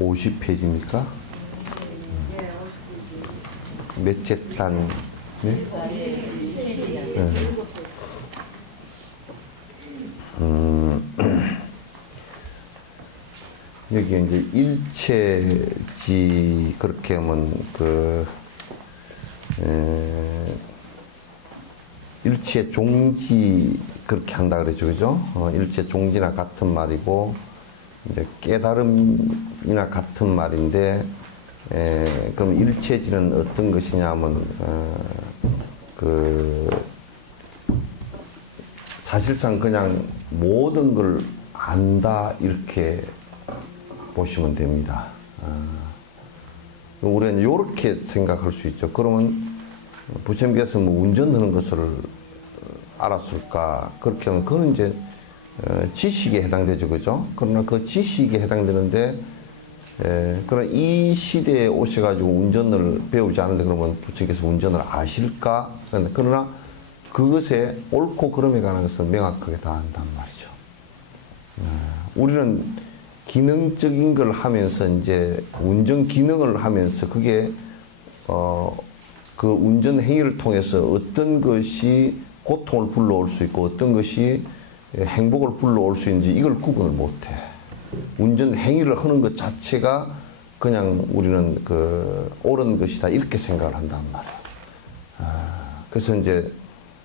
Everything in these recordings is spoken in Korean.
50페이지입니까? 몇째 단? 네? 여기 이제 일체지, 그렇게 하면 일체 종지, 그렇게 한다 그러죠, 그죠? 일체 종지나 같은 말이고, 이제 깨달음이나 같은 말인데, 그럼 일체지는 어떤 것이냐 하면, 사실상 그냥 모든 걸 안다, 이렇게 보시면 됩니다. 우리는 이렇게 생각할 수 있죠. 그러면 부처님께서 뭐 운전하는 것을 알았을까? 그렇게 하면 그건 이제 지식에 해당되죠, 그죠? 그러나 그 지식에 해당되는데, 그러나 이 시대에 오셔가지고 운전을 배우지 않는데 그러면 부처님께서 운전을 아실까? 그러나 그것에 옳고 그름에 관한 것은 명확하게 다 안단 말이죠. 우리는 기능적인 걸 하면서 이제 운전 기능을 하면서 그게 그 운전 행위를 통해서 어떤 것이 고통을 불러올 수 있고 어떤 것이 행복을 불러올 수 있는지 이걸 구분을 못해. 운전 행위를 하는 것 자체가 그냥 우리는 옳은 것이다 이렇게 생각을 한단 말이에요. 그래서 이제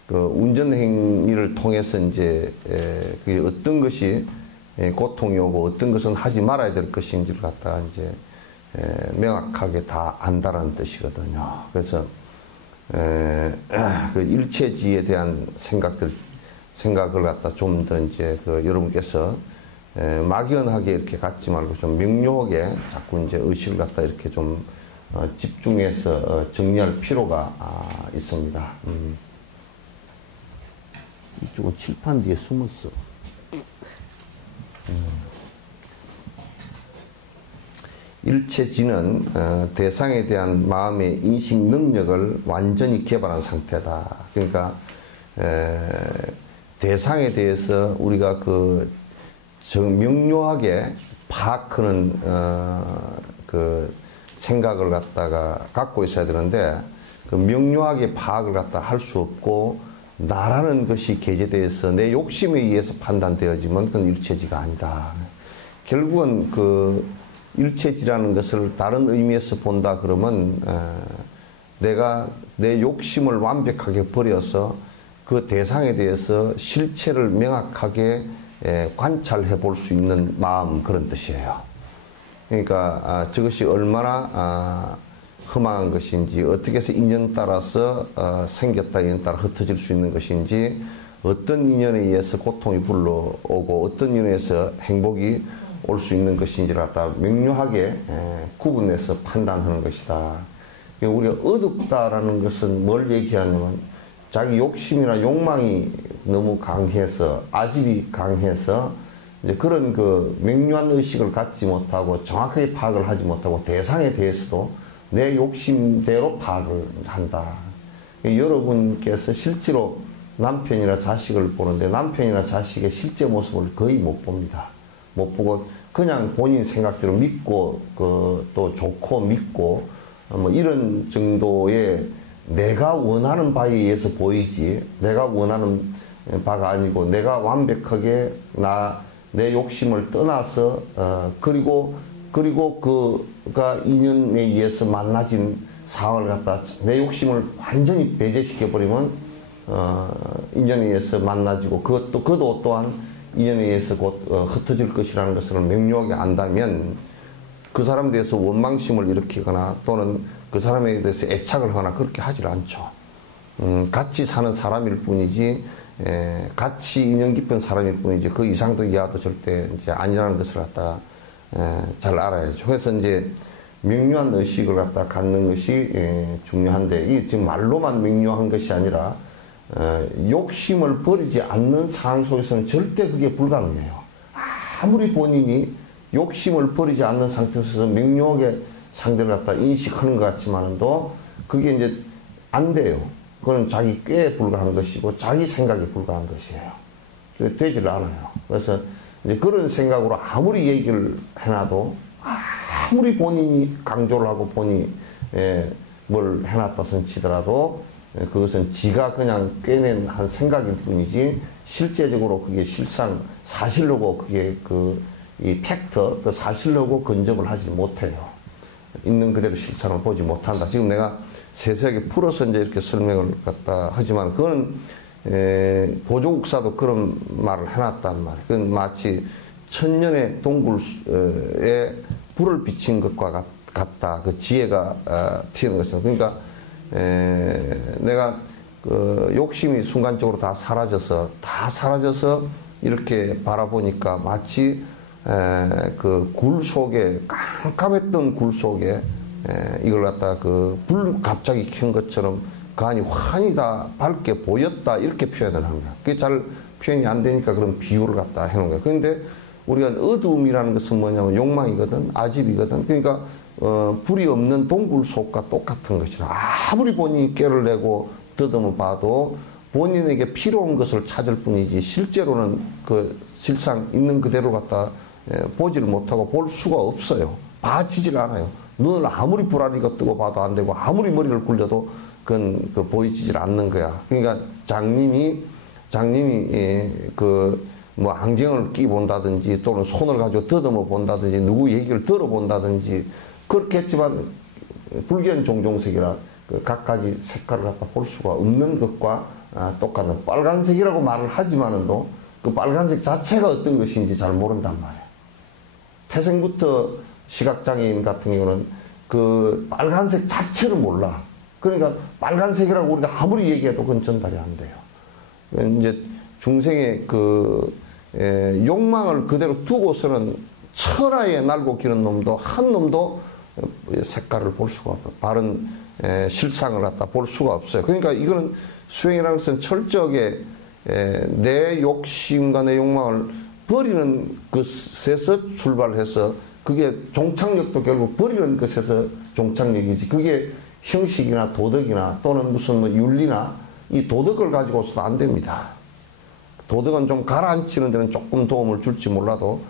그 운전 행위를 통해서 이제 그게 어떤 것이 고통이 오고 어떤 것은 하지 말아야 될 것인지를 갖다가 이제 명확하게 다 안다라는 뜻이거든요. 그래서 그 일체지에 대한 생각을 갖다 좀 더 이제 여러분께서 막연하게 이렇게 갖지 말고 좀 명료하게 자꾸 이제 의식을 갖다 이렇게 좀 집중해서 정리할 필요가 있습니다. 이쪽은 칠판 뒤에 숨었어. 일체지는 대상에 대한 마음의 인식 능력을 완전히 개발한 상태다. 그러니까 대상에 대해서 우리가 명료하게 파악하는 생각을 갖다가 갖고 있어야 되는데 명료하게 파악을 갖다 할 수 없고 나라는 것이 개재되어서 내 욕심에 의해서 판단되어지면 그건 일체지가 아니다. 결국은 일체지라는 것을 다른 의미에서 본다 그러면 내가 내 욕심을 완벽하게 버려서 그 대상에 대해서 실체를 명확하게 관찰해 볼 수 있는 마음, 그런 뜻이에요. 그러니까 저것이 얼마나 흠망한 것인지, 어떻게 해서 인연 따라서 생겼다 인연 따라 흩어질 수 있는 것인지, 어떤 인연에 의해서 고통이 불러오고 어떤 인연에 의해서 행복이 올 수 있는 것인지를 갖다 명료하게 구분해서 판단하는 것이다. 우리가 어둡다라는 것은 뭘 얘기하냐면 자기 욕심이나 욕망이 너무 강해서, 아집이 강해서 이제 그런 명료한 의식을 갖지 못하고 정확하게 파악을 하지 못하고 대상에 대해서도 내 욕심대로 파악을 한다. 여러분께서 실제로 남편이나 자식을 보는데 남편이나 자식의 실제 모습을 거의 못 봅니다. 못 보고 그냥 본인 생각대로 믿고 또 좋고 믿고 뭐 이런 정도의 내가 원하는 바에 의해서 보이지, 내가 원하는 바가 아니고 내가 완벽하게 내 욕심을 떠나서 그리고 그가 인연에 의해서 만나진 상황을 갖다 내 욕심을 완전히 배제시켜버리면 인연에 의해서 만나지고 그도 또한 인연에 의해서 곧 흩어질 것이라는 것을 명료하게 안다면 그 사람에 대해서 원망심을 일으키거나 또는 그 사람에 대해서 애착을 하거나 그렇게 하질 않죠. 같이 사는 사람일 뿐이지 같이 인연 깊은 사람일 뿐이지 그 이상도 이하도 절대 이제 아니라는 것을 갖다가 잘 알아야죠. 그래서 이제 명료한 의식을 갖다 갖는 것이 중요한데, 이게 지금 말로만 명료한 것이 아니라 욕심을 버리지 않는 상황 속에서는 절대 그게 불가능해요. 아무리 본인이 욕심을 버리지 않는 상태에서 명료하게 상대를 갖다 인식하는 것 같지만도 그게 이제 안 돼요. 그건 자기 꾀에 불과한 것이고 자기 생각에 불과한 것이에요. 그게 되질 않아요. 그래서 이제 그런 생각으로 아무리 얘기를 해놔도 아무리 본인이 강조를 하고 본인이 뭘 해놨다선 치더라도 그것은 지가 그냥 꿰낸 한 생각일 뿐이지 실제적으로 그게 실상 사실로고 그게 이 팩트, 그 사실로고 근접을 하지 못해요. 있는 그대로 실상을 보지 못한다. 지금 내가 세세하게 풀어서 이제 이렇게 설명을 갖다 하지만 그건 보조국사도 그런 말을 해놨단 말이에요. 그건 마치 천년의 동굴에 불을 비친 것과 같다. 그 지혜가 튀는 것은. 그러니까 내가 그 욕심이 순간적으로 다 사라져서 이렇게 바라보니까 마치 그 굴 속에 깜깜했던 굴 속에 이걸 갖다 그 불 갑자기 켠 것처럼 그 안이 환히 다 밝게 보였다 이렇게 표현을 합니다. 그게 잘 표현이 안 되니까 그런 비유를 갖다 해놓은 거예요. 그런데 우리가 어두움이라는 것은 뭐냐면 욕망이거든, 아집이거든. 그러니까 불이 없는 동굴 속과 똑같은 것이라 아무리 본인이 깨를 내고 더듬어 봐도 본인에게 필요한 것을 찾을 뿐이지 실제로는 그 실상 있는 그대로 갖다 보지를 못하고 볼 수가 없어요. 봐지질 않아요. 눈을 아무리 불아리가 뜨고 봐도 안 되고 아무리 머리를 굴려도 그건 보이지질 않는 거야. 그러니까 장님이 뭐 안경을 끼 본다든지 또는 손을 가지고 더듬어 본다든지 누구 얘기를 들어본다든지 그렇게 했지만 불견 종종색이라 그 각가지 색깔을 갖다 볼 수가 없는 것과 똑같은 빨간색이라고 말을 하지만은도 그 빨간색 자체가 어떤 것인지 잘 모른단 말이에요. 태생부터 시각장애인 같은 경우는 그 빨간색 자체를 몰라. 그러니까 빨간색이라고 우리가 아무리 얘기해도 그건 전달이 안 돼요. 이제 중생의 욕망을 그대로 두고서는 천하에 날고 기는 놈도 한 놈도 색깔을 볼 수가 없어요. 바른 실상을 갖다 볼 수가 없어요. 그러니까 이거는 수행이라는 것은 철저하게 내 욕심과 내 욕망을 버리는 것에서 출발해서 그게 종착역도 결국 버리는 것에서 종착역이지. 그게 형식이나 도덕이나 또는 무슨 뭐 윤리나 이 도덕을 가지고서는 안 됩니다. 도덕은 좀 가라앉히는 데는 조금 도움을 줄지 몰라도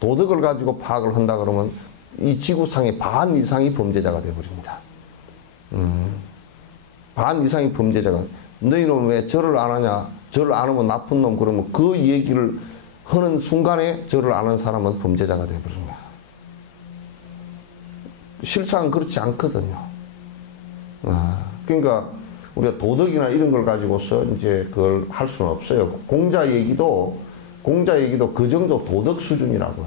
도덕을 가지고 파악을 한다 그러면 이 지구상의 반 이상이 범죄자가 되어버립니다. 반 이상이 범죄자가. 너희는 왜 절을 안 하냐? 절을 안 하면 나쁜 놈. 그러면 그 얘기를 하는 순간에 절을 안 하는 사람은 범죄자가 되어버립니다. 실상은 그렇지 않거든요. 그러니까 우리가 도덕이나 이런 걸 가지고서 이제 그걸 할 수는 없어요. 공자 얘기도 그 정도 도덕 수준이라고요.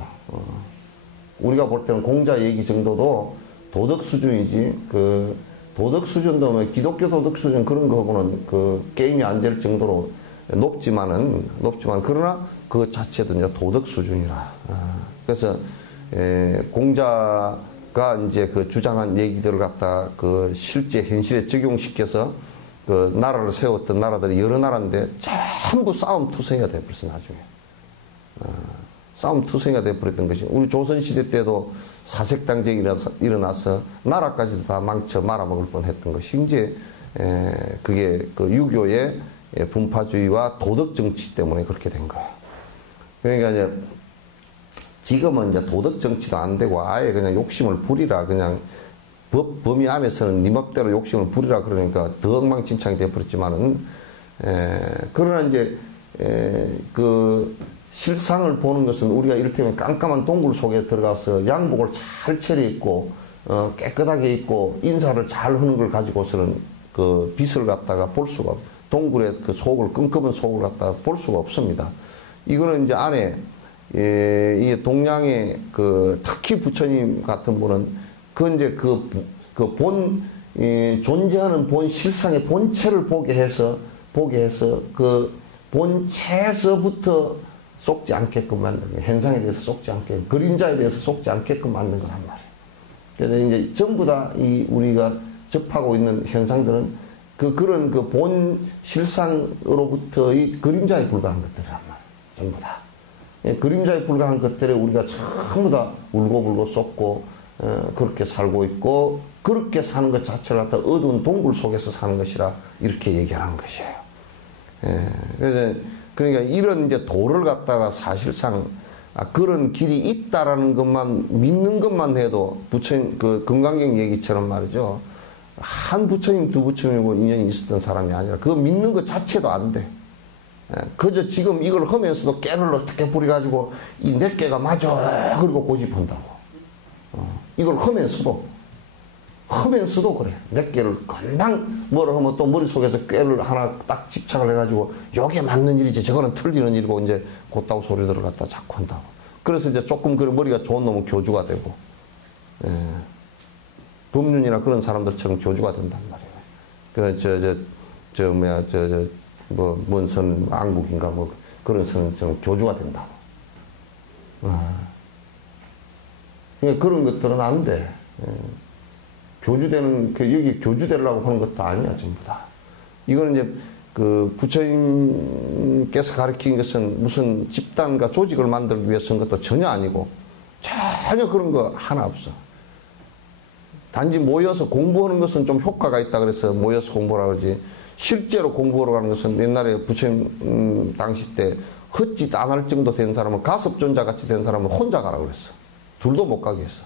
우리가 볼 때는 공자 얘기 정도도 도덕 수준이지, 그 도덕 수준도 뭐 기독교 도덕 수준 그런 거하고는 그 게임이 안 될 정도로 높지만 그러나 그 자체도 이제 도덕 수준이라. 그래서 공자가 이제 그 주장한 얘기들을 갖다 그 실제 현실에 적용시켜서 그 나라를 세웠던 나라들이 여러 나라인데 전부 싸움투성이가 돼버렸어 나중에. 싸움투성이가 돼버렸던 것이 우리 조선시대 때도 사색당쟁이 일어나서 나라까지도 다 망쳐 말아먹을 뻔했던 것이 이제 그게 그 유교의 분파주의와 도덕정치 때문에 그렇게 된 거예요. 그러니까 이제 지금은 이제 도덕정치도 안 되고 아예 그냥 욕심을 부리라, 그냥 범위 안에서는 네 맘대로 욕심을 부리라 그러니까 더 엉망진창이 돼버렸지만은 그러나 이제 그 실상을 보는 것은 우리가 이를테면 깜깜한 동굴 속에 들어가서 양복을 잘 차려입고 깨끗하게 입고 인사를 잘 하는 걸 가지고서는 그 빛을 갖다가 볼 수가 동굴의 그 속을 끔끔한 속을 갖다가 볼 수가 없습니다. 이거는 이제 안에 이 동양의 그 특히 부처님 같은 분은 그 이제 존재하는 본 실상의 본체를 보게 해서 그 본체에서부터 속지 않게끔 만든 거예요. 현상에 대해서 속지 않게끔, 그림자에 대해서 속지 않게끔 만든 거란 말이에요. 그래서 이제 전부 다 우리가 접하고 있는 현상들은 그런 그 본 실상으로부터의 그림자에 불과한 것들이란 말이에요. 전부 다. 그림자에 불과한 것들에 우리가 전부 다 울고불고 쏟고 그렇게 살고 있고 그렇게 사는 것 자체를 갖다 어두운 동굴 속에서 사는 것이라 이렇게 얘기하는 것이에요. 그래서 그러니까 이런 이제 도를 갖다가 사실상 그런 길이 있다라는 것만 믿는 것만 해도 부처님 그 금강경 얘기처럼 말이죠. 한 부처님 두 부처님하고 인연이 있었던 사람이 아니라 그거 믿는 것 자체도 안 돼. 그저 지금 이걸 하면서도 깨를 어떻게 부려가지고 이 내 깨가 맞아 그리고 고집한다고. 이걸 하면서도 그래. 내 깨를 금방 뭐를 하면 또 머릿속에서 꾀를 하나 딱 집착을 해가지고 요게 맞는 일이지 저거는 틀리는 일이고 이제 곧다고 소리들을 갖다 자꾸 한다고. 그래서 이제 조금 그 머리가 좋은 놈은 교주가 되고 법륜이나 그런 사람들처럼 교주가 된단 말이에요. 뭔 선, 안국인가 뭐 그런 선처럼 교주가 된다고. 그러니까 그런 것들은 안 돼. 교주되는, 여기 교주되려고 하는 것도 아니야, 전부 다. 이거는 이제, 부처님께서 가르친 것은 무슨 집단과 조직을 만들기 위해서인 것도 전혀 아니고, 전혀 그런 거 하나 없어. 단지 모여서 공부하는 것은 좀 효과가 있다 그래서 모여서 공부하라 그러지, 실제로 공부하러 가는 것은 옛날에 부처님 당시 때 헛짓 안 할 정도 된 사람은 가섭존자 같이 된 사람은 혼자 가라고 그랬어. 둘도 못 가게 했어.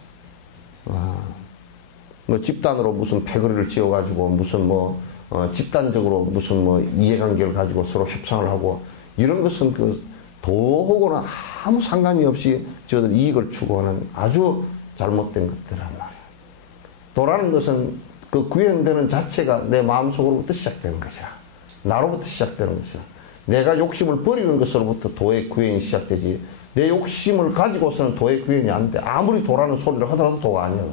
뭐 집단으로 무슨 패거리를 지어가지고 무슨 집단적으로 무슨 이해관계를 가지고 서로 협상을 하고 이런 것은 그 도하고는 아무 상관이 없이 저들 이익을 추구하는 아주 잘못된 것들이란 말이야. 도라는 것은 그 구현되는 자체가 내 마음속으로부터 시작되는 것이야. 나로부터 시작되는 것이야. 내가 욕심을 버리는 것으로부터 도의 구현이 시작되지. 내 욕심을 가지고서는 도의 구현이 안 돼. 아무리 도라는 소리를 하더라도 도가 아니야.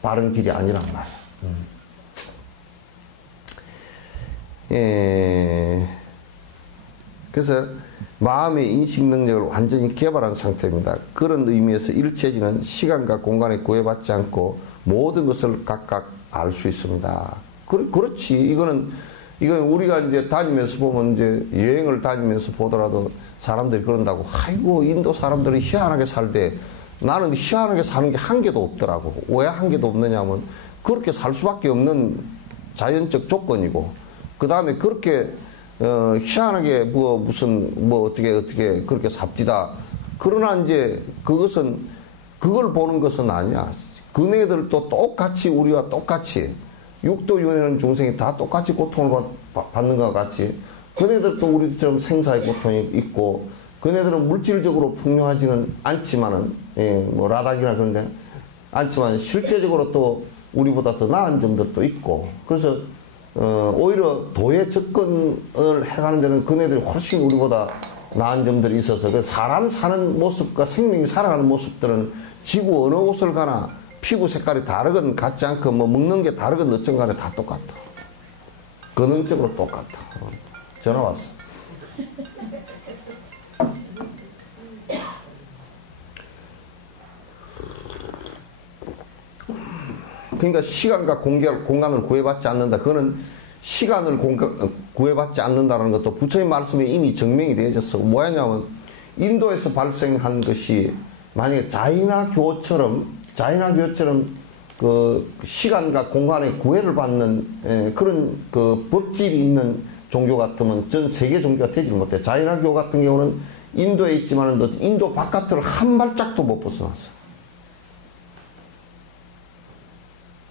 바른 길이 아니란 말이야. 그래서 마음의 인식 능력을 완전히 개발한 상태입니다. 그런 의미에서 일체지는 시간과 공간에 구애받지 않고 모든 것을 각각 알 수 있습니다. 그렇지. 이건 우리가 이제 다니면서 보면 이제 여행을 다니면서 보더라도 사람들이 그런다고. 아이고, 인도 사람들이 희한하게 살대. 나는 희한하게 사는 게 한 개도 없더라고. 왜 한 개도 없느냐면 그렇게 살 수밖에 없는 자연적 조건이고, 그 다음에 그렇게 희한하게 어떻게 그렇게 삽디다. 그러나 이제 그걸 보는 것은 아니야. 그네들도 똑같이 우리와 똑같이 육도 윤회는 중생이 다 똑같이 고통을 받는 것과 같이 그네들도 우리처럼 생사의 고통이 있고, 그네들은 물질적으로 풍요하지는 않지만은, 라닥이나 그런데 않지만 실제적으로 또 우리보다 더 나은 점들도 있고, 그래서, 오히려 도에 접근을 해가는 데는 그네들이 훨씬 우리보다 나은 점들이 있어서, 그 사람 사는 모습과 생명이 살아가는 모습들은 지구 어느 곳을 가나 피부 색깔이 다르건 같지 않고, 먹는 게 다르건 어쩐 간에 다 똑같아. 근원적으로 똑같아. 전화 왔어. 그러니까 시간과 공간을 구애받지 않는다. 그거는 시간을 구애받지 않는다는 것도 부처님 말씀에 이미 증명이 되어졌어. 뭐냐면 인도에서 발생한 것이 만약에 자이나교처럼 그 시간과 공간에 구애를 받는 그런 그 법질이 있는 종교 같으면 전 세계 종교가 되지 못해. 자이나교 같은 경우는 인도에 있지만 인도 바깥을 한 발짝도 못 벗어났어.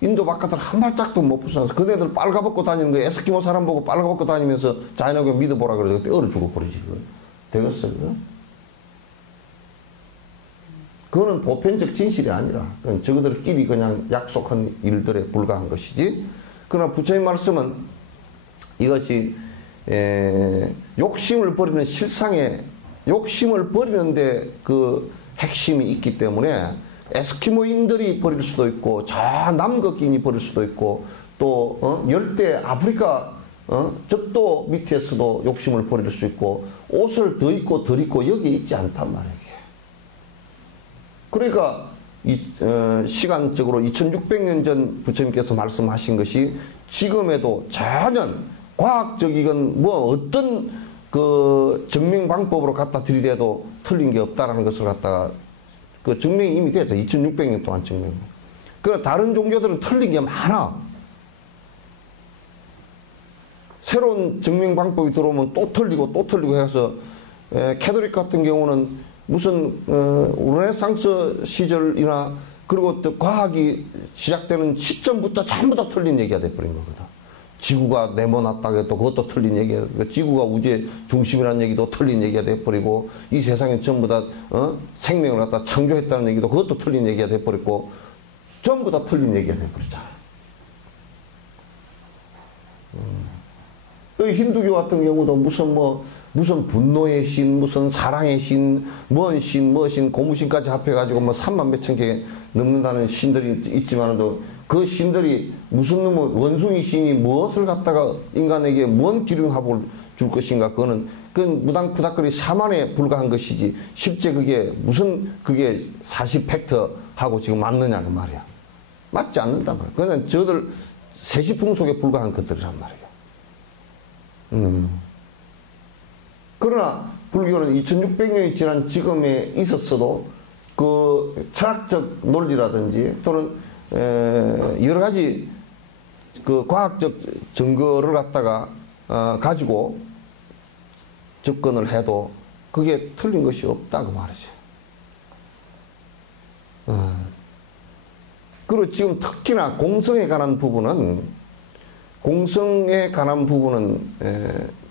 인도 바깥을 한 발짝도 못 벗어나서 그네들 빨가벗고 다니는 거 에스키모 사람 보고 빨가벗고 다니면서 자이나교 믿어보라 그래서 그때 얼어 죽어버리지. 되겠어 그거? 그거는 보편적 진실이 아니라 그건 저그들끼리 그냥 약속한 일들에 불과한 것이지. 그러나 부처님 말씀은 이것이 욕심을 버리는 욕심을 버리는데 그 핵심이 있기 때문에 에스키모인들이 버릴 수도 있고 저 남극인이 버릴 수도 있고 또 열대 아프리카 적도 밑에서도 욕심을 버릴 수 있고 옷을 더 입고 덜 입고 여기 있지 않단 말이에요. 그러니까 시간적으로 2600년 전 부처님께서 말씀하신 것이 지금에도 전혀 과학적이건 어떤 그 증명 방법으로 갖다 들이대도 틀린 게 없다라는 것을 갖다가 그 증명이 이미 됐죠. 2600년 동안 증명. 그 다른 종교들은 틀린 게 많아. 새로운 증명 방법이 들어오면 또 틀리고 해서 캐톨릭 같은 경우는 무슨 르네상스 시절이나 그리고 또 과학이 시작되는 시점부터 전부 다 틀린 얘기가 돼버린 거거든. 지구가 네모났다고 해도 그것도 틀린 얘기야. 지구가 우주의 중심이라는 얘기도 틀린 얘기가 돼버리고, 이 세상에 전부 다 생명을 갖다 창조했다는 얘기도 그것도 틀린 얘기가 돼버렸고, 전부 다 틀린 얘기가 돼버리잖아. 힌두교 같은 경우도 무슨 분노의 신, 무슨 사랑의 신, 뭔 신, 고무신까지 합해가지고 3만 몇천 개 넘는다는 신들이 있지만도, 그 신들이 무슨 놈의 원숭이 신이 무엇을 갖다가 인간에게 뭔 기륭합을 줄 것인가, 그건 무당푸닥거리 샤만에 불과한 것이지, 실제 그게 사실 팩트하고 지금 맞느냐는 말이야. 맞지 않는단 말이야. 그냥 저들 세시풍속에 불과한 것들이란 말이야. 그러나 불교는 2600년이 지난 지금에 있었어도 그 철학적 논리라든지 또는 여러 가지 그 과학적 증거를 갖다가 가지고 접근을 해도 그게 틀린 것이 없다고 말이죠. 그리고 지금 특히나 공성에 관한 부분은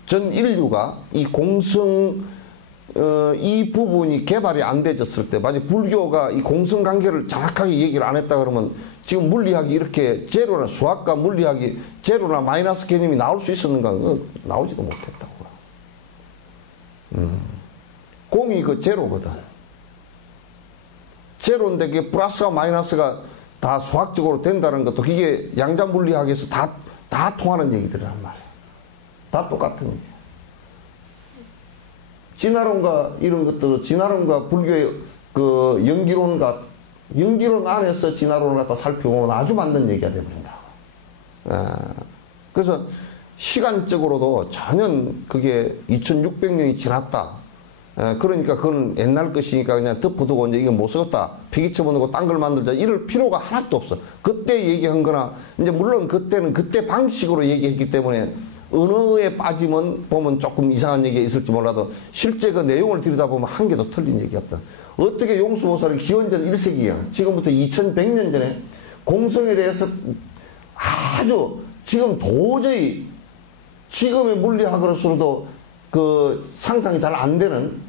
전 인류가 이 공성 이 부분이 개발이 안 되졌을 때, 만약 불교가 이 공성 관계를 정확하게 얘기를 안 했다 그러면 지금 물리학이 이렇게 제로나, 수학과 물리학이 제로나 마이너스 개념이 나올 수 있었는가? 나오지도 못했다고. 공이 그 제로거든. 제로인데 그게 플러스와 마이너스가 다 수학적으로 된다는 것도 그게 양자 물리학에서 다 통하는 얘기들이란 말이야. 다 똑같은 얘기야. 진화론과 이런 것도, 진화론과 불교의 그 연기론 안에서 진화론을 갖다 살펴보면 아주 맞는 얘기가 되어버린다. 그래서 시간적으로도 전혀 그게 2600년이 지났다. 그러니까 그건 옛날 것이니까 그냥 덮어두고 이제 이거 못 쓰겠다, 폐기 처분하고 딴 걸 만들자, 이럴 필요가 하나도 없어. 그때 얘기한 거나, 이제 물론 그때는 그때 방식으로 얘기했기 때문에 언어에 빠지면 보면 조금 이상한 얘기가 있을지 몰라도 실제 그 내용을 들여다보면 한 개도 틀린 얘기 없다. 어떻게 용수보살이 기원전 1세기야, 지금부터 2100년 전에 공성에 대해서 아주 지금 도저히 지금의 물리학으로서도 그 상상이 잘 안 되는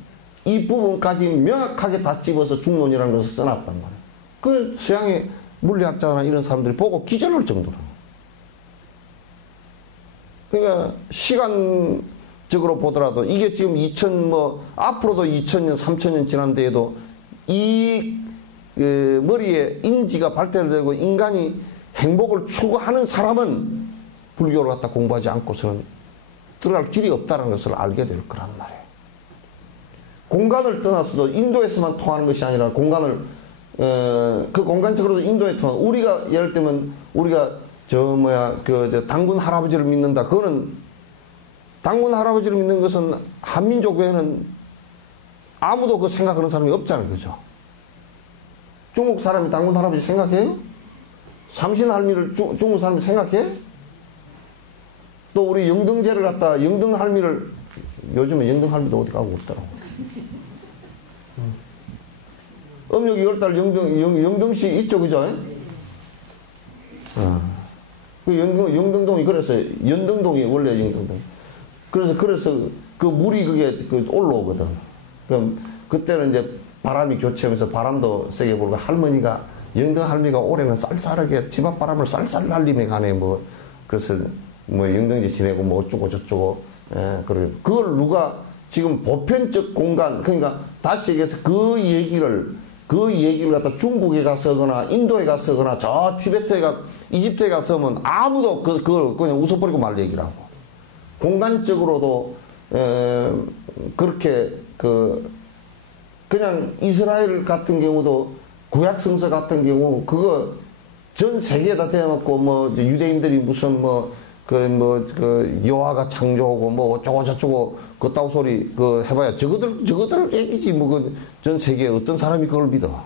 이 부분까지 명확하게 다 집어서 중론이라는 것을 써놨단 말이야. 그 서양의 물리학자나 이런 사람들이 보고 기절할 정도로. 그러니까 시간적으로 보더라도 이게 지금 앞으로도 2000년, 3000년 지난 데에도 이 머리에 인지가 발달되고 인간이 행복을 추구하는 사람은 불교를 갖다 공부하지 않고서는 들어갈 길이 없다는 것을 알게 될 거란 말이에요. 공간을 떠나서도 인도에서만 통하는 것이 아니라 그 공간적으로도 인도에 통하는, 우리가 예를 들면 우리가 당군 할아버지를 믿는다. 그거는 당군 할아버지를 믿는 것은 한민족 외에는 아무도 그 생각하는 사람이 없잖아요. 그죠? 중국 사람이 당군 할아버지 생각해요? 삼신할미를 중국 사람이 생각해? 또 우리 영등제를 갖다 영등할미를, 요즘에 영등할미도 어디 가고 없더라고. 음력 2월달 영등시 이쪽이죠? 그 영등동이 그랬어요. 연등동이 원래 영등동. 그래서 그 물이 그게 올라오거든. 그럼 그때는 이제 바람이 교체하면서 바람도 세게 불고, 영등할미가 올해는 쌀쌀하게 집 앞 바람을 쌀쌀 날리며 가네. 그래서 영등지 지내고 어쩌고 저쩌고. 그걸 누가 지금 보편적 공간, 그러니까 다시 얘기해서 그 얘기를 갖다 중국에 가서 하거나 인도에 가서 하거나 저 티베트에 이집트에 가서 하면 아무도 그걸 그냥 웃어버리고 말 얘기라고. 공간적으로도 그렇게 그냥 이스라엘 같은 경우도 구약 성서 같은 경우 그거 전 세계에다 대놓고 유대인들이 무슨 여호와가 창조하고 어쩌고 저쩌고 그따구 소리 해봐야 저거들 얘기지. 전 세계에 어떤 사람이 그걸 믿어.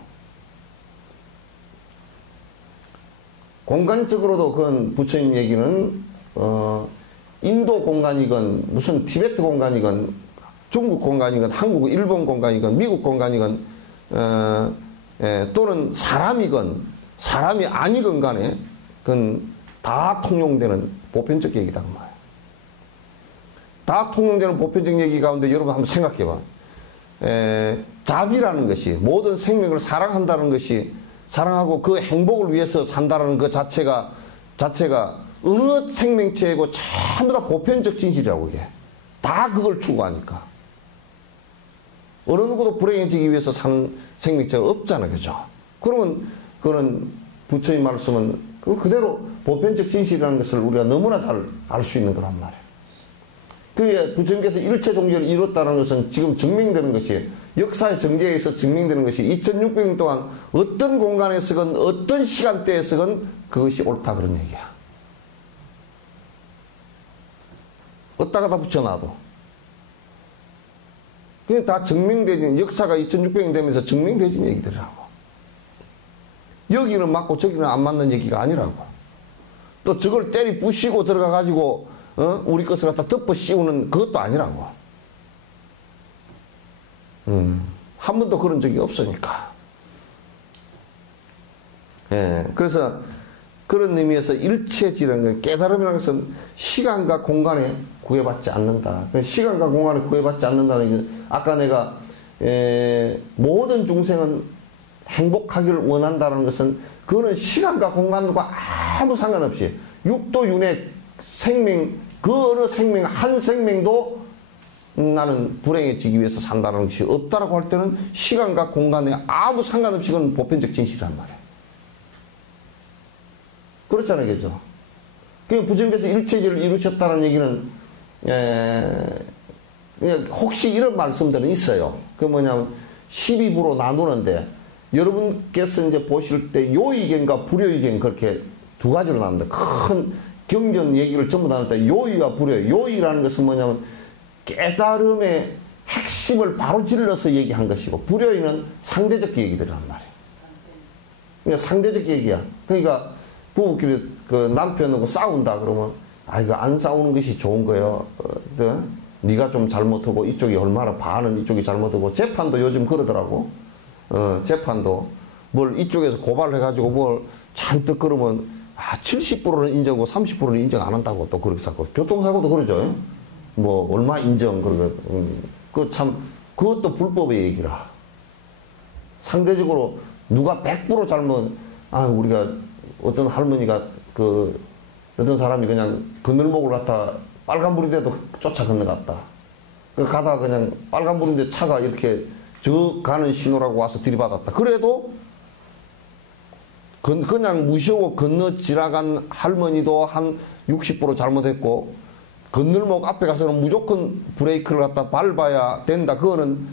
공간적으로도 그건 부처님 얘기는 인도 공간이건 무슨 티베트 공간이건 중국 공간이건 한국, 일본 공간이건 미국 공간이건 또는 사람이건 사람이 아니건 간에 그건 다 통용되는 보편적 얘기다 그 말이에요. 다 통용되는 보편적 얘기 가운데 여러분 한번 생각해 봐. 자비라는 것이, 모든 생명을 사랑한다는 것이, 사랑하고 그 행복을 위해서 산다는 그 자체가 어느 생명체이고 전부 다 보편적 진실이라고 이게. 다 그걸 추구하니까. 어느 누구도 불행해지기 위해서 사는 생명체가 없잖아, 그죠? 그러면 그거는 부처의 말씀은 그대로 보편적 진실이라는 것을 우리가 너무나 잘 알 수 있는 거란 말이에요. 그게 부처님께서 일체 종교를 이뤘다는 것은 지금 증명되는 것이, 역사의 전개에서 증명되는 것이 2600년 동안 어떤 공간에서건 어떤 시간대에서건 그것이 옳다 그런 얘기야. 어디다가 다 붙여놔도. 그게 다 증명되진, 역사가 2600년 되면서 증명되진 얘기들이라고. 여기는 맞고 저기는 안 맞는 얘기가 아니라고. 또 저걸 때리 부시고 들어가가지고 우리 것을 갖다 덮어 씌우는 그것도 아니라고. 한 번도 그런 적이 없으니까. 예, 그래서 그런 의미에서 일체지라는 건, 깨달음이라는 것은 시간과 공간에 구애받지 않는다. 시간과 공간에 구애받지 않는다는 게, 아까 내가 모든 중생은 행복하기를 원한다는 것은, 그거는 시간과 공간과 아무 상관없이 육도 윤회 생명, 그 어느 생명 한 생명도 나는 불행해지기 위해서 산다는 것이 없다라고 할 때는 시간과 공간에 아무 상관없이 그건 보편적 진실이란 말이에요. 그렇잖아요, 그죠? 그 부처님께서 일체지를 이루셨다는 얘기는 혹시 이런 말씀들은 있어요. 그 뭐냐면 12부로 나누는데, 여러분께서 이제 보실 때 요의견과 불요의견 그렇게 두 가지로 나눕니다. 큰 경전 얘기를 전부 나눌 때 요의와 불요. 요의라는 것은 뭐냐면 깨달음의 핵심을 바로 질러서 얘기한 것이고, 불요의는 상대적 얘기들이란 말이에요. 그러니까 상대적 얘기야. 그러니까 부부끼리 그 남편하고 싸운다 그러면, 아, 이거 안 싸우는 것이 좋은 거예요. 네가 좀 잘못하고 이쪽이 얼마나 반은 이쪽이 잘못하고. 재판도 요즘 그러더라고. 재판도 뭘 이쪽에서 고발을 해가지고 뭘 잔뜩 그러면 70%는 인정하고 30%는 인정 안 한다고 또 그렇게 사고. 교통사고도 그러죠. 뭐 얼마 인정 그러고. 그 참 그것도 불법의 얘기라. 상대적으로 누가 100% 잘못, 우리가 어떤 할머니가 어떤 사람이 그냥 그늘목을 갖다 빨간불이 돼도 쫓아 건너갔다. 가다가 그냥 빨간불인데 차가 이렇게 저 가는 신호라고 와서 들이받았다. 그래도 그냥 무시하고 건너 지나간 할머니도 한 60% 잘못했고, 건널목 앞에 가서는 무조건 브레이크를 갖다 밟아야 된다. 그거는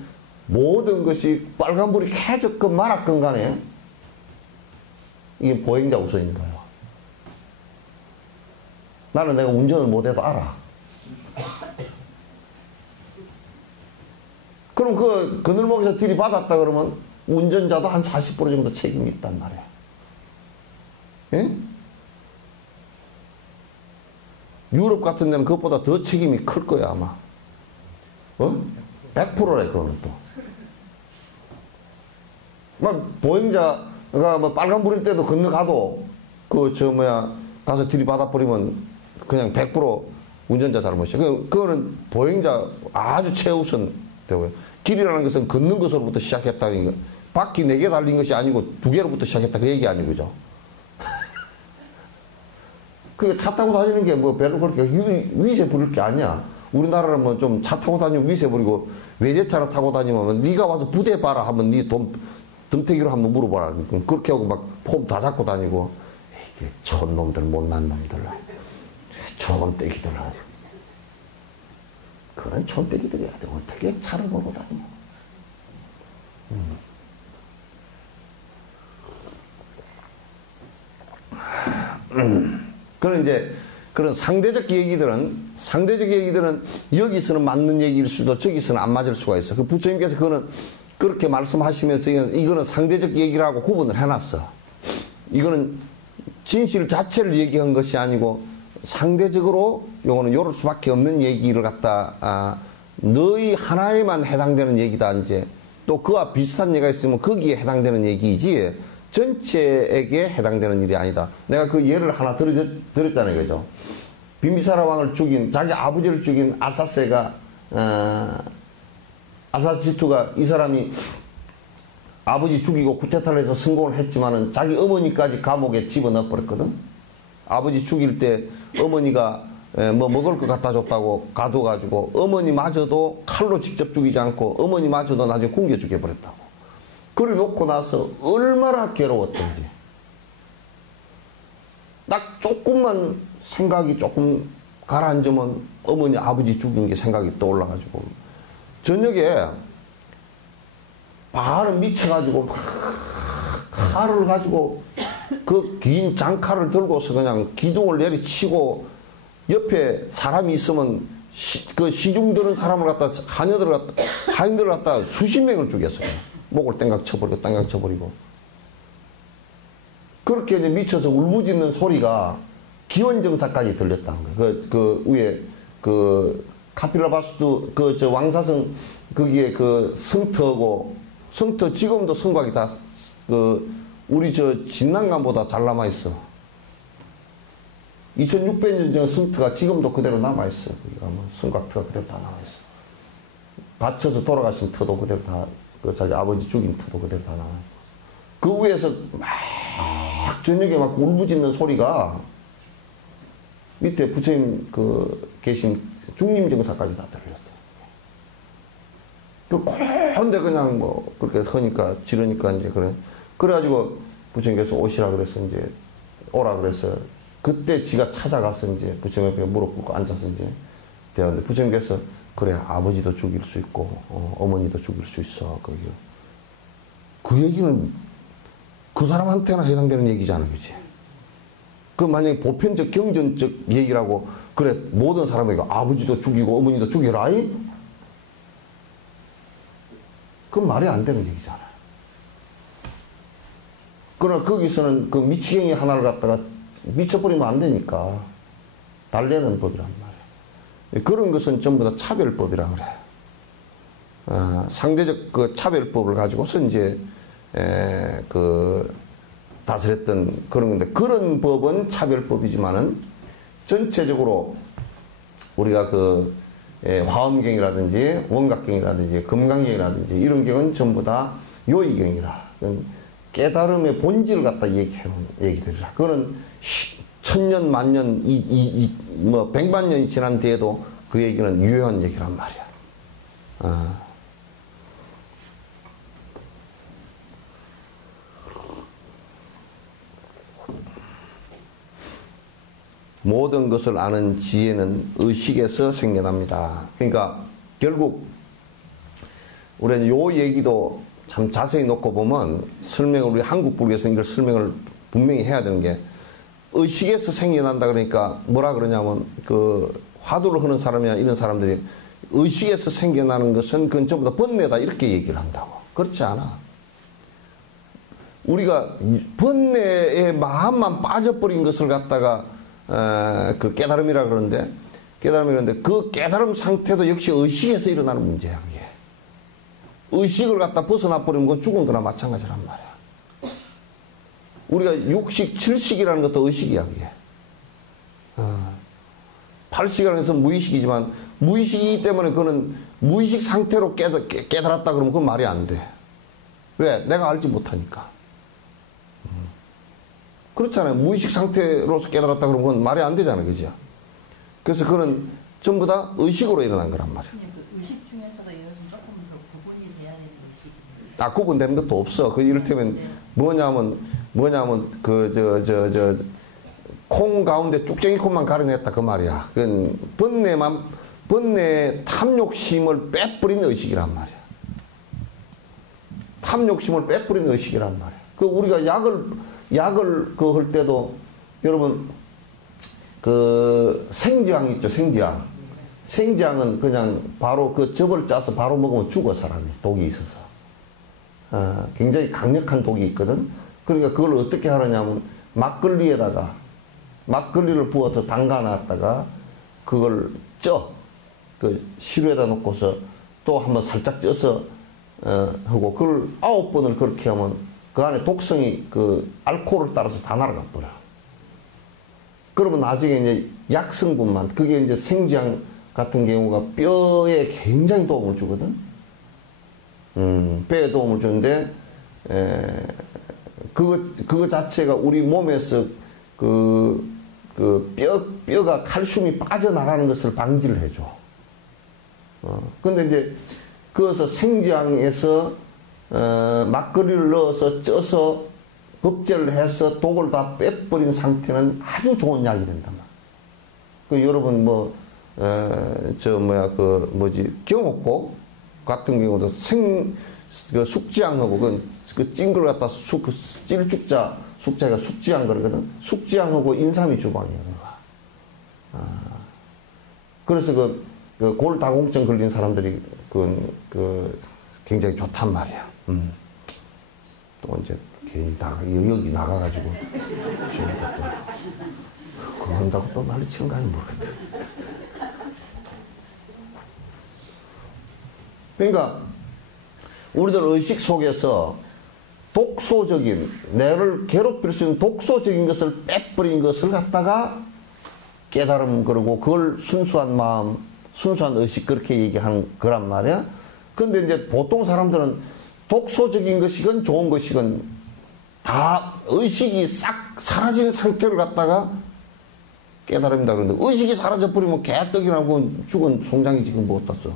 모든 것이 빨간불이 켜졌건 말았건 간에 이게 보행자 우선인 거예요. 나는 내가 운전을 못해도 알아. 그럼 그 그늘목에서 들이받았다 그러면 운전자도 한 40% 정도 책임이 있단 말이야. 예? 유럽 같은 데는 그것보다 더 책임이 클 거야 아마. 100%래 그거는 또. 막 보행자가 뭐 빨간불일 때도 건너가도 가서 들이받아 버리면 그냥 100% 운전자 잘못이야. 그거는 보행자 아주 최우선 되고요. 길이라는 것은 걷는 것으로부터 시작했다는 거. 바퀴 4개 달린 것이 아니고 2개로부터 시작했다 그 얘기 아니고, 그죠? 그 차 타고 다니는 게 뭐 별로 그렇게 위세 부릴 게 아니야. 우리나라는 뭐 좀 차 타고 다니면 위세 부리고, 외제차를 타고 다니면 네가 와서 부대 봐라 하면 네 덤태기로 한번 물어봐라. 그렇게 하고 막 폼 다 잡고 다니고, 이게 촌놈들, 못난 놈들, 촌떼기들 아주. 그런 촌떼기들이야. 어떻게 차를 몰고 다녀? 그런 이제 그런 상대적 얘기들은 여기서는 맞는 얘기일 수도 저기서는 안 맞을 수가 있어. 그 부처님께서 그거는 그렇게 말씀하시면서 이거는 상대적 얘기라고 구분을 해놨어. 이거는 진실 자체를 얘기한 것이 아니고 상대적으로 요거는 요럴 수밖에 없는 얘기를 갖다 너희 하나에만 해당되는 얘기다. 이제 또 그와 비슷한 얘기가 있으면 거기에 해당되는 얘기이지 전체에게 해당되는 일이 아니다. 내가 그 예를 하나 들었잖아요. 그죠? 빈비사라 왕을 죽인, 자기 아버지를 죽인 아사세가, 아사시투가 이 사람이 아버지 죽이고 쿠데타를 해서 성공을 했지만은 자기 어머니까지 감옥에 집어넣어 버렸거든. 아버지 죽일 때 어머니가 뭐 먹을 거 갖다 줬다고 가둬가지고 어머니마저도 칼로 직접 죽이지 않고 어머니마저도 나중에 굶겨 죽여버렸다고. 그래 놓고 나서 얼마나 괴로웠던지. 딱 조금만 생각이 조금 가라앉으면 어머니 아버지 죽인 게 생각이 떠올라가지고 저녁에 바로 미쳐가지고 칼을 가지고 그 긴 장칼을 들고서 그냥 기둥을 내리치고 옆에 사람이 있으면 그 시중 드는 사람을 갖다 하인들을 갖다 수십 명을 죽였어요. 목을 땡각 쳐버리고 땡각 쳐버리고. 그렇게 이제 미쳐서 울부짖는 소리가 기원정사까지 들렸다는 거예요. 그 위에 그 카필라바스도 그 저 왕사성 거기에 그 성터 지금도 성곽이 다 그 우리 저 진난강보다 잘 남아 있어. 2600년 전 성터가 지금도 그대로 남아 있어. 거기가 뭐 성곽터가 그대로 다 남아 있어. 갇혀서 돌아가신 터도 그대로 다 그 자기 아버지 죽인 터도 그대로 다 남아 있고. 그 위에서 막 저녁에 막 울부짖는 소리가 밑에 부처님 그 계신 중림정사까지 다 들렸어요. 그런데 그냥 뭐 그렇게 하니까 지르니까 이제 그래가지고 부처님께서 오시라 그래서 이제 오라 그래서 그때 지가 찾아가서 이제 부처님 옆에 무릎 꿇고 앉아서 이제 대하는데 부처님께서 그래 아버지도 죽일 수 있고 어머니도 죽일 수 있어. 그 얘기는 그 사람한테나 해당되는 얘기잖아, 그치? 그 만약에 보편적 경전적 얘기라고 그래 모든 사람에게 아버지도 죽이고 어머니도 죽여라 이? 그건 말이 안 되는 얘기잖아. 그러나 거기서는 그 미치갱이 하나를 갖다가 미쳐버리면 안 되니까 달래는 법이란 말이야. 그런 것은 전부 다 차별법이라 그래. 상대적 그 차별법을 가지고서 이제 그 다스렸던 그런 건데 그런 법은 차별법이지만은 전체적으로 우리가 그 화엄경이라든지 원각경이라든지 금강경이라든지 이런 경은 전부 다 요의경이라. 깨달음의 본질을 갖다 얘기해놓은 얘기들이라. 그거는 천년 만년 뭐 백만 년이 지난 뒤에도 그 얘기는 유효한 얘기란 말이야. 모든 것을 아는 지혜는 의식에서 생겨납니다. 그러니까 결국 우리는 요 얘기도 참 자세히 놓고 보면 설명을 우리 한국 불교에서 이걸 설명을 분명히 해야 되는 게 의식에서 생겨난다 그러니까 뭐라 그러냐면 그 화두를 하는 사람이나 이런 사람들이 의식에서 생겨나는 것은 그건 전부 다 번뇌다 이렇게 얘기를 한다고. 그렇지 않아. 우리가 번뇌의 마음만 빠져버린 것을 갖다가 그 깨달음이라 그러는데 그 깨달음 상태도 역시 의식에서 일어나는 문제야. 그게 의식을 갖다 벗어나 버리면 그건 죽은 거나 마찬가지란 말이야. 우리가 육식, 칠식이라는 것도 의식이야. 그게 팔식이라는 것은 무의식이지만 무의식이기 때문에 그거는 무의식 상태로 깨달았다 그러면 그건 말이 안 돼. 왜? 내가 알지 못하니까. 그렇잖아요. 무의식 상태로서 깨달았다 그러면 그건 말이 안 되잖아요. 그죠? 그래서 그건 전부 다 의식으로 일어난 거란 말이에요. 그 의식 중에서도 이것은 조금 더 구분이 돼야 되는 의식입니다. 구분되는 것도 없어. 그 이를테면 뭐냐면 콩 가운데 쭉쟁이 콩만 가려냈다 그 말이야. 그건 번뇌 탐욕심을 빼뿌린 의식이란 말이야. 탐욕심을 빼뿌린 의식이란 말이야. 그 우리가 약을 그 할 때도 여러분 그 생지향 있죠. 생지향은 그냥 바로 그 즙을 짜서 바로 먹으면 죽어 사람이. 독이 있어서 굉장히 강력한 독이 있거든. 그러니까 그걸 어떻게 하느냐면 막걸리를 부어서 담가 놨다가 그걸 그 시루에다 놓고서 또 한번 살짝 쪄서 하고 그걸 9번을 그렇게 하면 그 안에 독성이 그 알코올을 따라서 다 날아가 버려. 그러면 나중에 이제 약성분만 그게 이제 생지향 같은 경우가 뼈에 굉장히 도움을 주거든. 뼈에 도움을 주는데 그거 자체가 우리 몸에서 뼈가 칼슘이 빠져나가는 것을 방지를 해줘. 근데 이제 그것을 생지향에서 막걸리를 넣어서 쪄서 급제를 해서 독을 다 빼버린 상태는 아주 좋은 약이 된단 말이야. 그 여러분 경옥고 같은 경우도 숙지향하고 그 찐 걸 갖다 숙자가 숙지향 그러거든. 숙지향하고 인삼이 주방이야. 그래서 그 골다공증 걸린 사람들이 굉장히 좋단 말이야. 또 이제 괜히 여기 나가가지고 그거 한다고 또 난리 치는 거 아닌지 모르겠다. 그러니까 우리들 의식 속에서 독소적인 내를 괴롭힐 수 있는 독소적인 것을 빼버린 것을 갖다가 깨달음 그러고 그걸 순수한 마음 순수한 의식 그렇게 얘기하는 거란 말이야. 근데 이제 보통 사람들은 독소적인 것이건 좋은 것이건 다 의식이 싹 사라진 상태를 갖다가 깨달음이다 그러는데 의식이 사라져버리면 개떡이나 뭐 죽은 송장이 지금 못 땄어.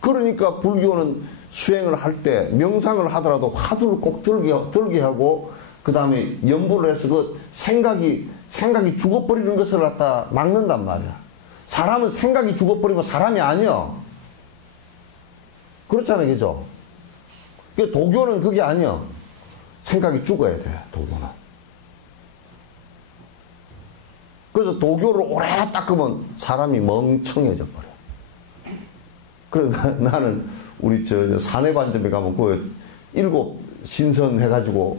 그러니까 불교는 수행을 할 때 명상을 하더라도 화두를 꼭 들게 하고 그 다음에 염불을 해서 그 생각이 죽어버리는 것을 갖다 막는단 말이야. 사람은 생각이 죽어버리면 사람이 아니야. 그렇잖아요, 그죠? 도교는 그게 아니야. 생각이 죽어야 돼, 도교는. 그래서 도교를 오래 닦으면 사람이 멍청해져 버려. 그래서 나는 우리 사내반점에 가면 그 7 신선 해가지고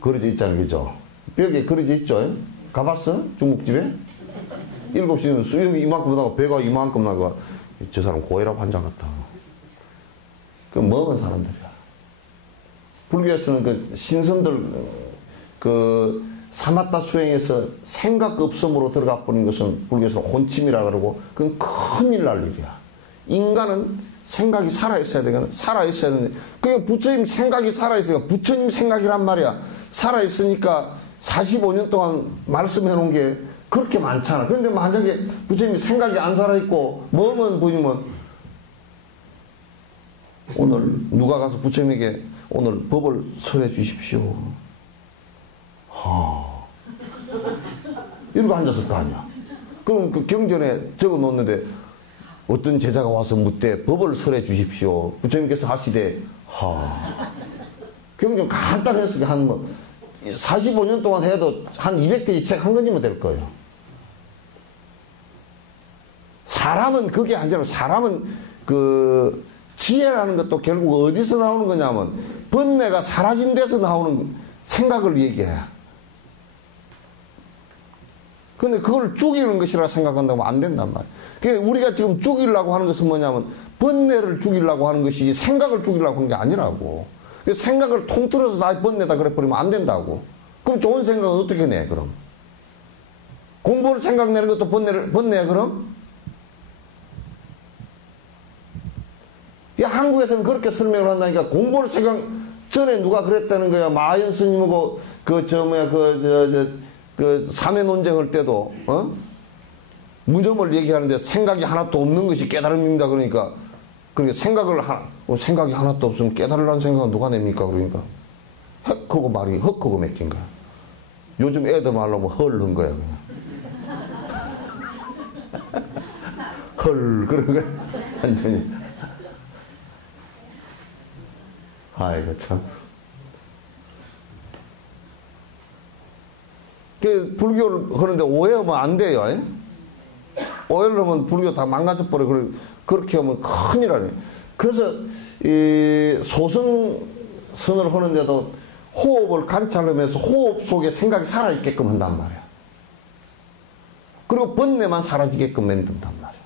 그려져 있잖아요, 그죠? 벽에 그려져 있죠? 가봤어? 중국집에? 7 신선 수영이 이만큼 나고 배가 이만큼 나고 저 사람 고혈압 환자 같다. 그 먹은 사람들이야. 불교에서는 그 신선들 그 사마타 수행에서 생각 없음으로 들어가 버린 것은 불교에서 혼침이라 그러고 그건 큰일 날 일이야. 인간은 생각이 살아있어야 되거든. 살아있어야 되는데 그게 부처님 생각이 살아있으니까 부처님 생각이란 말이야. 살아있으니까 45년 동안 말씀해 놓은 게 그렇게 많잖아. 그런데 만약에 부처님이 생각이 안 살아있고 멍은 보이면 오늘 누가 가서 부처님에게 오늘 법을 설해 주십시오. 이러고 앉았을 거 아니야. 그럼 그 경전에 적어 놓는데 어떤 제자가 와서 묻되 법을 설해 주십시오. 부처님께서 하시되 경전 간단히 했으니까 한 45년 동안 해도 한 200페이지 책 한 권이면 될 거예요. 사람은 그게 아니라 사람은 그 지혜라는 것도 결국 어디서 나오는 거냐면 번뇌가 사라진 데서 나오는 생각을 얘기해. 근데 그걸 죽이는 것이라 생각한다면 안 된단 말이야. 그러니까 우리가 지금 죽이려고 하는 것은 뭐냐면 번뇌를 죽이려고 하는 것이 생각을 죽이려고 하는 게 아니라고. 생각을 통틀어서 다 번뇌다 그래 버리면 안 된다고. 그럼 좋은 생각은 어떻게 내 그럼? 공부를 생각내는 것도 번뇌야 그럼? 한국에서는 그렇게 설명을 한다니까. 공부를 생각 전에 누가 그랬다는 거야. 마하연 스님하고 그 삼회 논쟁할 때도 무념을 얘기하는데 생각이 하나도 없는 것이 깨달음입니다. 그러니까 생각이 하나도 없으면 깨달으라는 생각은 누가 냅니까? 그러니까 헉하고 말이 헉하고 맺힌 거야. 요즘 애들 말로 하면 헐 한 거야 그냥. 헐 그런 거야 완전히. 아이고 참. 불교를 그런데 오해하면 안 돼요. 오해를 하면 불교 다 망가져버려. 그렇게 하면 큰일 나네. 그래서 이 소승선을 하는데도 호흡을 관찰하면서 호흡 속에 생각이 살아있게끔 한단 말이야. 그리고 번뇌만 사라지게끔 만든단 말이에요.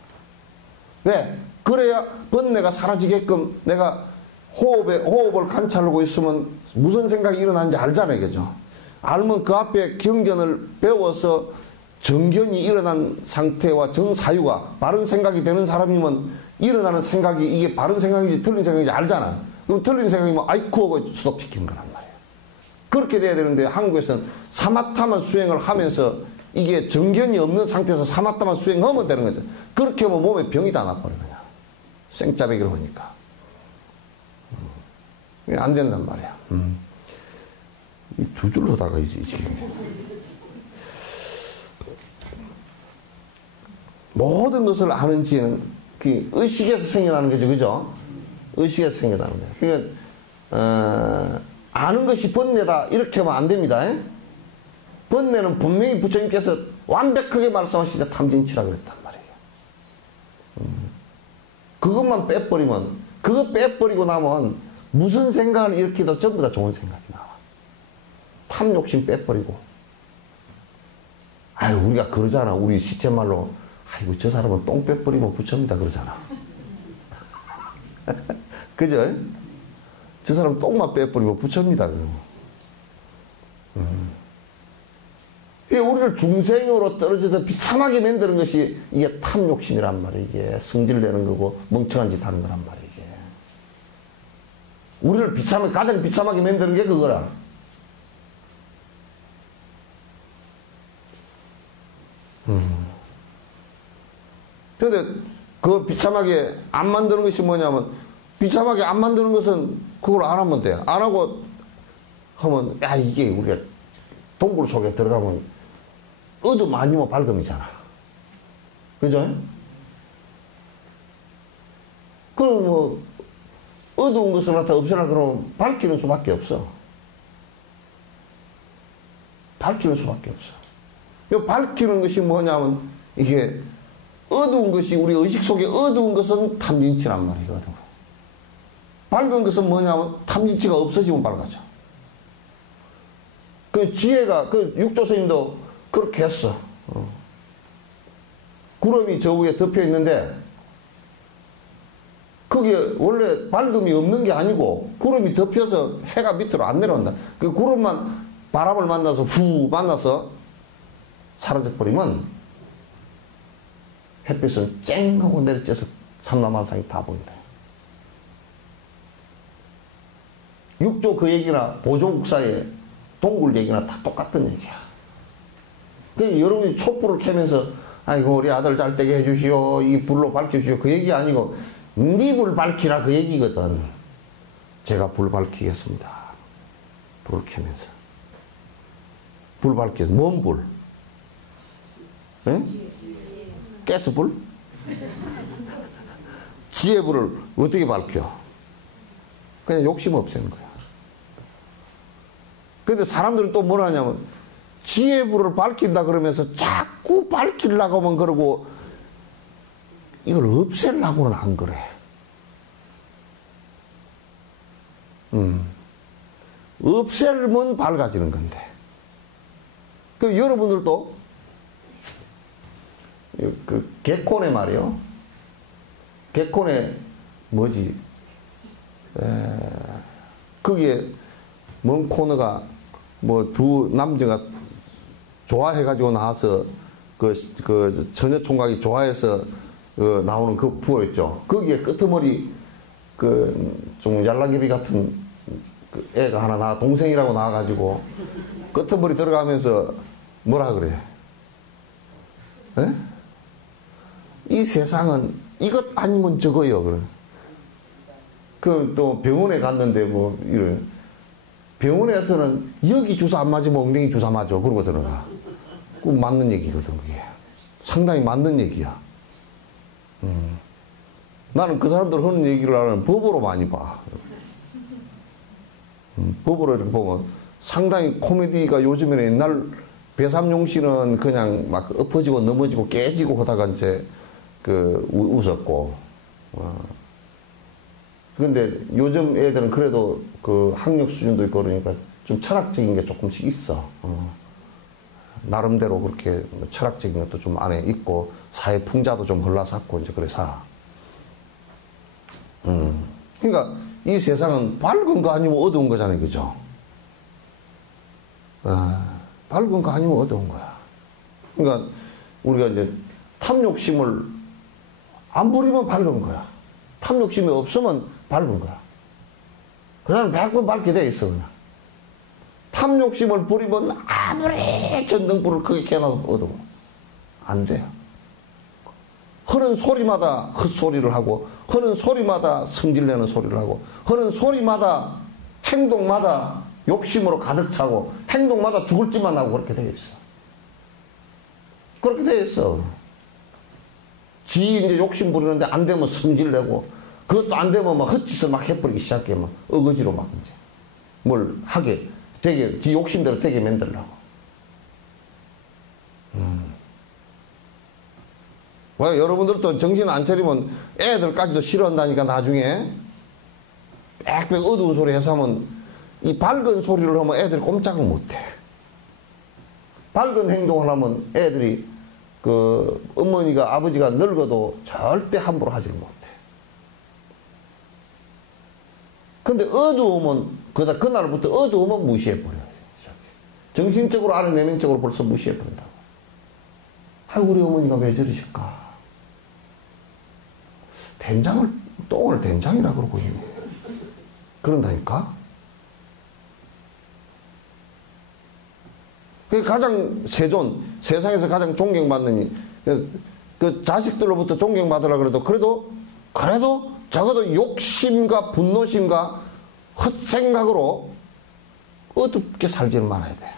왜? 그래야 번뇌가 사라지게끔 내가 호흡을 관찰하고 있으면 무슨 생각이 일어나는지 알잖아요. 그죠? 알면 그 앞에 경전을 배워서 정견이 일어난 상태와 정사유가 바른 생각이 되는 사람이면 일어나는 생각이 이게 바른 생각인지 틀린 생각인지 알잖아. 그럼 틀린 생각이면 아이쿠 하고 스톱시키는 거란 말이에요. 그렇게 돼야 되는데 한국에서는 사마타만 수행을 하면서 이게 정견이 없는 상태에서 사마타만 수행하면 되는 거죠. 그렇게 하면 몸에 병이 다 나버려 그냥. 생짜배기로 하니까. 안 된단 말이야. 이 두 줄로 다가야지 지금. 모든 것을 아는 지혜는 의식에서 생겨나는 거죠. 그죠? 의식에서 생겨나는 거예요. 그러니까 아는 것이 번뇌다 이렇게 하면 안 됩니다. 번뇌는 분명히 부처님께서 완벽하게 말씀하실 때 탐진치라 그랬단 말이에요. 그것만 빼버리면, 그거 빼버리고 나면 무슨 생각을 일으키도 전부 다 좋은 생각이 나와. 탐욕심 빼버리고. 아유, 우리가 그러잖아. 우리 시체말로, 아이고, 저 사람은 똥 빼버리면 부처입니다. 그러잖아. 그죠? 저 사람 똥만 빼버리면 부처입니다. 우리를 중생으로 떨어져서 비참하게 만드는 것이 이게 탐욕심이란 말이에요. 이게 성질내는 거고 멍청한 짓 하는 거란 말이에요. 이게. 우리를 가장 비참하게 만드는 게 그거라. 그런데 그 비참하게 안 만드는 것이 뭐냐면, 비참하게 안 만드는 것은 그걸 안 하면 돼. 안 하고 하면, 야, 이게 우리가 동굴 속에 들어가면 어둠 아니면 밝음이잖아. 그죠? 그럼 뭐 어두운 것을 갖다 없애라 그러면 밝히는 수밖에 없어. 밝히는 수밖에 없어. 이 밝히는 것이 뭐냐면, 이게 어두운 것이, 우리 의식 속에 어두운 것은 탐진치란 말이거든. 밝은 것은 뭐냐면 탐진치가 없어지면 밝아져. 그 지혜가, 그 육조 스님도 그렇게 했어. 구름이 저 위에 덮여 있는데, 그게 원래 밝음이 없는 게 아니고, 구름이 덮여서 해가 밑으로 안 내려온다. 그 구름만 바람을 만나서 만나서 사라져버리면, 햇빛은 쨍 하고 내려쬐서 삼라만상이 다 보인다. 육조 그 얘기나 보조국사의 동굴 얘기나 다 똑같은 얘기야. 그러니까 여러분이 촛불을 켜면서, 아이고, 우리 아들 잘 되게 해주시오, 이 불로 밝혀주시오, 그 얘기 아니고, 네 불 밝히라 그 얘기거든. 제가 불 밝히겠습니다. 불을 켜면서. 불 밝히겠습니다. 뭔 불? 에? 가스불? 지혜불을 어떻게 밝혀? 그냥 욕심 없애는 거야. 근데 사람들은 또 뭘 하냐면, 지혜불을 밝힌다 그러면서 자꾸 밝히려고 하면 그러고, 이걸 없애려고는 안 그래. 없애면 밝아지는 건데. 그 여러분들도 그 개콘의 말이요. 개콘의 뭐지? 거기에 뭔 코너가 뭐 두 남자가 좋아해가지고 나와서 그 처녀 총각이 좋아해서 나오는 그 부어 있죠. 거기에 끄트머리 좀 얄라기비 같은 그 애가 하나 동생이라고 나와가지고 끄트머리 들어가면서 뭐라 그래? 에? 이 세상은 이것 아니면 저거요. 그래. 또 병원에 갔는데 뭐 이런 병원에서는 여기 주사 안 맞으면 엉덩이 주사 맞아. 그러고 들어가. 그 맞는 얘기거든 그게. 상당히 맞는 얘기야. 나는 그 사람들 하는 얘기를 나는 법으로 많이 봐. 법으로 이렇게 보면 상당히 코미디가 요즘에는 옛날 배삼용 씨는 그냥 막 엎어지고 넘어지고 깨지고 하다가 이제 웃었고. 근데 요즘 애들은 그래도 그 학력 수준도 있고 그러니까 좀 철학적인 게 조금씩 있어. 나름대로 그렇게 철학적인 것도 좀 안에 있고 사회 풍자도 좀 흘러삭고 이제 그래서 그러니까 이 세상은 밝은 거 아니면 어두운 거잖아요, 그죠? 밝은 거 아니면 어두운 거야. 그러니까 우리가 이제 탐욕심을 안 부리면 밝은 거야. 탐욕심이 없으면 밝은 거야. 그냥 100번 밝게 돼 있어, 그냥. 탐욕심을 부리면 아무리 전등불을 크게 켜놔도 어두워. 안 돼요. 하는 소리마다 헛소리를 하고, 하는 소리마다 성질내는 소리를 하고, 하는 소리마다 행동마다 욕심으로 가득 차고, 행동마다 죽을 짓만 하고 그렇게 되어 있어. 그렇게 되어 있어. 지 이제 욕심 부리는데 안 되면 성질내고, 그것도 안 되면 막 헛짓을 막 해버리기 시작해. 막 어거지로 막 이제. 뭘 하게, 되게, 지 욕심대로 되게 만들려고. 왜 여러분들도 정신 안 차리면 애들까지도 싫어한다니까 나중에 빽빽 어두운 소리 해서 하면 이 밝은 소리를 하면 애들이 꼼짝을 못해. 밝은 행동을 하면 애들이 그 어머니가 아버지가 늙어도 절대 함부로 하지를 못해. 근데 어두우면 그날부터 어두우면 무시해버려요. 정신적으로 아니 내면적으로 벌써 무시해버린다고. 아이고 우리 어머니가 왜 저러실까. 똥을 된장이라 그러고 있네. 그런다니까? 그게 가장 세상에서 가장 존경받는, 그 자식들로부터 존경받으라 그래도 적어도 욕심과 분노심과 헛생각으로 어둡게 살지는 말아야 돼.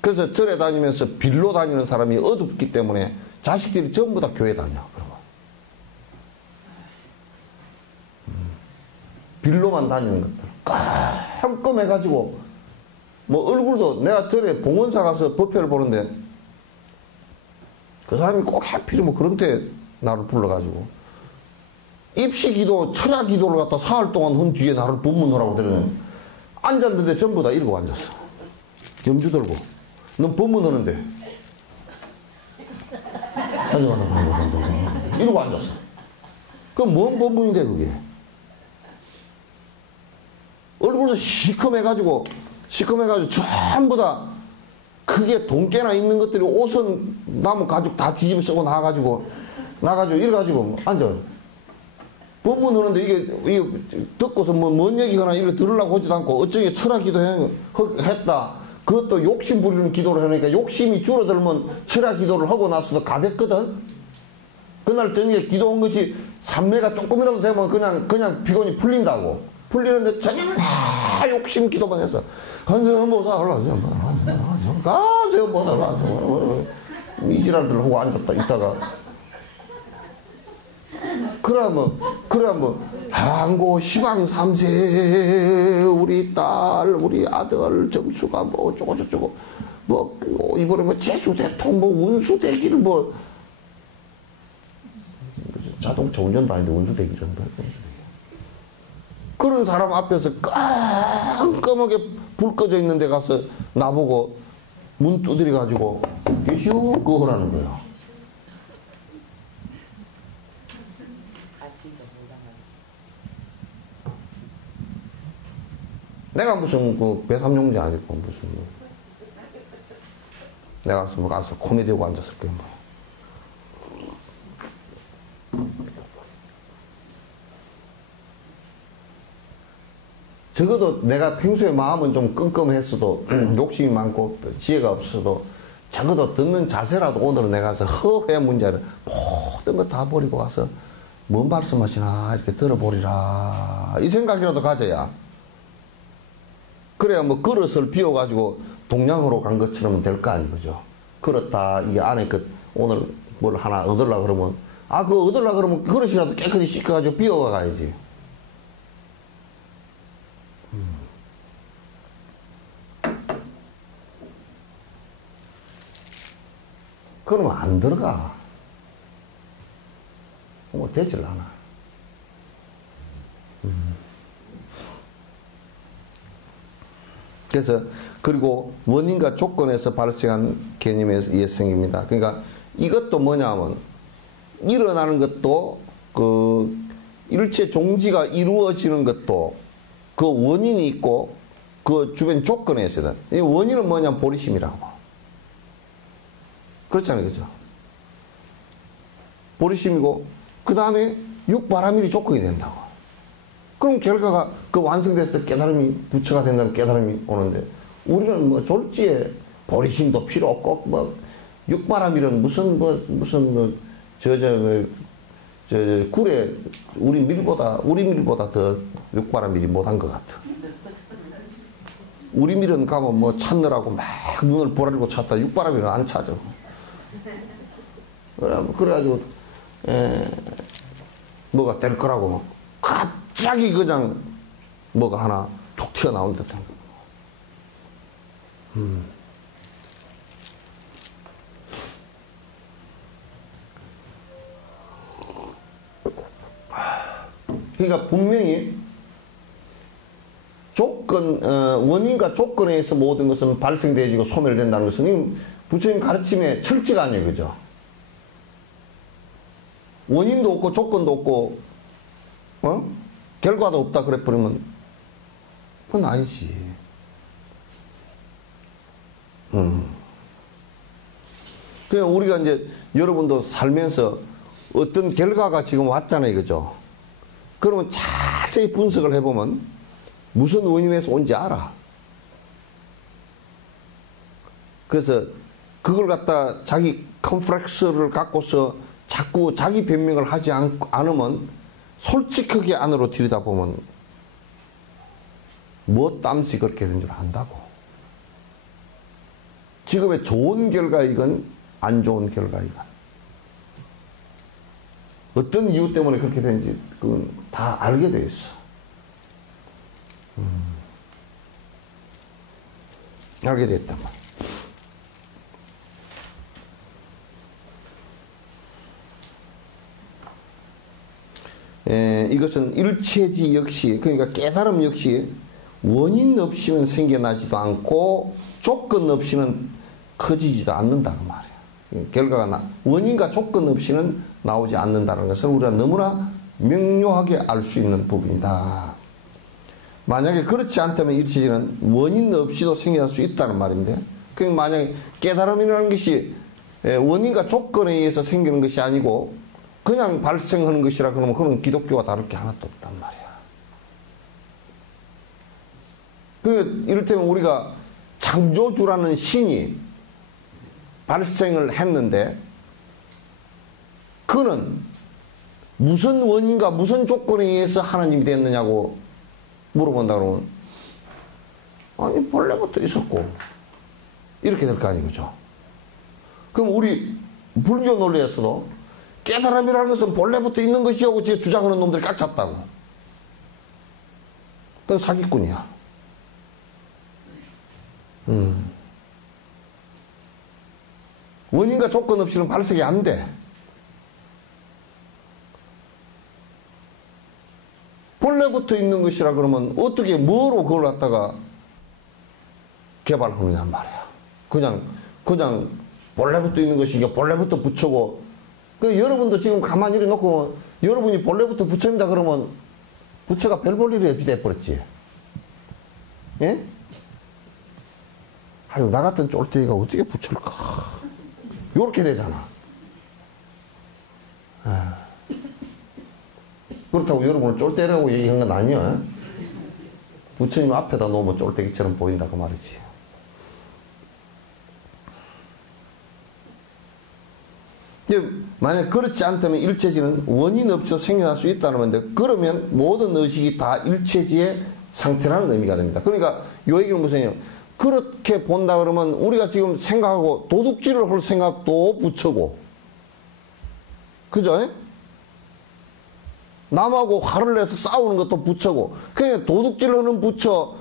그래서 절에 다니면서 빌로 다니는 사람이 어둡기 때문에 자식들이 전부 다 교회 다녀. 그러면 빌로만 다니는 것들 깜깜해가지고 뭐 얼굴도 내가 절에 봉헌사 가서 법회를 보는데 그 사람이 꼭 해필이 뭐 그런 때 나를 불러가지고 입시기도 철야기도를 갖다 사흘 동안 한 뒤에 나를 법문하라고 들으면 앉았는데 전부 다 이러고 앉았어. 염주 들고 넌 법문하는데 이러고 앉았어. 그럼 뭔 법문인데 그게. 얼굴도 시커매가지고 전부 다 크게 돈깨나 있는 것들이 옷은 나무 가죽 다 뒤집어 쓰고 나가지고 이래가지고 앉아. 법문하는데 이게 듣고서 뭐 뭔 얘기거나 이렇게 들으려고 하지도 않고 어쩌게 철학기도 했다. 그것도 욕심 부리는 기도를 하니까 욕심이 줄어들면 철학 기도를 하고 나서도 가볍거든. 그날 저녁에 기도한 것이 삼매가 조금이라도 되면 그냥 피곤이 풀린다고. 풀리는데 저녁 다 욕심 기도만 했어. 한세음보사 올라가세요. 가세요. 이지랄들 하고 앉았다 있다가 그러면 항고 시방 3세 우리 딸 우리 아들 점수가 뭐 어쩌고 뭐 이번에 뭐 재수대통 뭐 운수대기를 뭐 자동차 운전도 아닌데 운수대기를 뭐 그런 사람 앞에서 깜깜하게 불 꺼져 있는 데 가서 나보고 문 두드려 가지고 계시오 그거 하라는 거야. 내가 무슨 그 배삼용지 아니고 무슨 내가 가서 코미디하고 앉았을 거야 뭐. 적어도 내가 평소에 마음은 좀 끔끔했어도 욕심이 많고 지혜가 없어도 적어도 듣는 자세라도 오늘은 내가 가서 허회 문제를 모든 거 다 버리고 와서 뭔 말씀하시나 이렇게 들어보리라 이 생각이라도 가져야 그래야 뭐 그릇을 비워가지고 동양으로 간 것처럼 될 거 아니죠. 그렇다 이게 안에 오늘 뭘 하나 얻으려고 그러면 그거 얻으려고 그러면 그릇이라도 깨끗이 씻어가지고 비워가 가야지. 그러면 안 들어가. 뭐 되질 않아. 그래서 그리고 원인과 조건에서 발생한 개념에 의해서 생깁니다. 그러니까 이것도 뭐냐면 일어나는 것도 그 일체 종지가 이루어지는 것도 그 원인이 있고 그 주변 조건에 있어야 돼. 이 원인은 뭐냐면 보리심이라고. 그렇잖아요, 그죠? 보리심이고 그 다음에 육바라밀이 조건이 된다고. 그럼 결과가 그 완성돼서 깨달음이 부처가 된다는 깨달음이 오는데 우리는 뭐 졸지에 보리심도 필요 없고 뭐 육바라밀은 무슨 굴에 우리 밀보다 더 육바라밀이 못한 것 같아. 우리 밀은 가면 뭐 찾느라고 막 눈을 보라리고 찾다 육바라밀은 안 찾아. 그래가지고 뭐가 될 거라고 갑자기 그냥 뭐가 하나 툭 튀어나온 듯한 거. 그러니까 분명히 원인과 조건에 의해서 모든 것은 발생되어지고 소멸된다는 것은 부처님 가르침의 철칙 아니에요, 그죠? 원인도 없고 조건도 없고 결과도 없다 그래 버리면 그건 아니지. 그냥 우리가 이제 여러분도 살면서 어떤 결과가 지금 왔잖아요, 그죠? 그러면 자세히 분석을 해보면 무슨 원인에서 온지 알아. 그래서 그걸 갖다 자기 컴플렉스를 갖고서 자꾸 자기 변명을 하지 않으면 솔직하게 안으로 들여다보면 뭐 땀시 그렇게 된 줄 안다고. 직업에 좋은 결과이건 안 좋은 결과이건 어떤 이유 때문에 그렇게 된지 그건 다 알게 돼 있어. 알게 됐단 말이야. 이것은 일체지 역시, 그러니까 깨달음 역시 원인 없이는 생겨나지도 않고 조건 없이는 커지지도 않는다 그 말이야. 결과가 원인과 조건 없이는 나오지 않는다는 것을 우리가 너무나 명료하게 알 수 있는 부분이다. 만약에 그렇지 않다면 일체지는 원인 없이도 생겨날 수 있다는 말인데, 그러니까 만약에 깨달음이라는 것이 원인과 조건에 의해서 생기는 것이 아니고 그냥 발생하는 것이라 그러면 그건 기독교와 다를 게 하나도 없단 말이야. 그러니까 이를테면 우리가 창조주라는 신이 발생을 했는데 그는 무슨 원인과 무슨 조건에 의해서 하나님이 됐느냐고 물어본다 그러면 아니 본래부터 있었고 이렇게 될 거 아니죠. 그럼 우리 불교 논리에서도 깨달음이라는 것은 본래부터 있는 것이라고 주장하는 놈들이 꽉 찼다고. 그건 사기꾼이야. 원인과 조건 없이는 발생이 안 돼. 본래부터 있는 것이라 그러면 어떻게 뭐로 그걸 갖다가 개발하느냐 말이야. 그냥 본래부터 있는 것이 이게 본래부터 부처고. 그 여러분도 지금 가만히 이래 놓고 여러분이 본래부터 부처입니다 그러면 부처가 별 볼 일이 없이 돼버렸지. 예? 아유 나 같은 쫄대기가 어떻게 부처일까. 요렇게 되잖아. 그렇다고 여러분을 쫄대라고 얘기한 건 아니야. 부처님 앞에다 놓으면 쫄대기처럼 보인다 그 말이지. 만약 그렇지 않다면 일체지는 원인 없이도 생겨날 수 있다는 건데 그러면 모든 의식이 다 일체지의 상태라는 의미가 됩니다. 그러니까 요 얘기는 무슨 얘기예요? 그렇게 본다 그러면 우리가 지금 생각하고 도둑질을 할 생각도 부처고 그죠? 남하고 화를 내서 싸우는 것도 부처고 그냥 도둑질을 하는 부처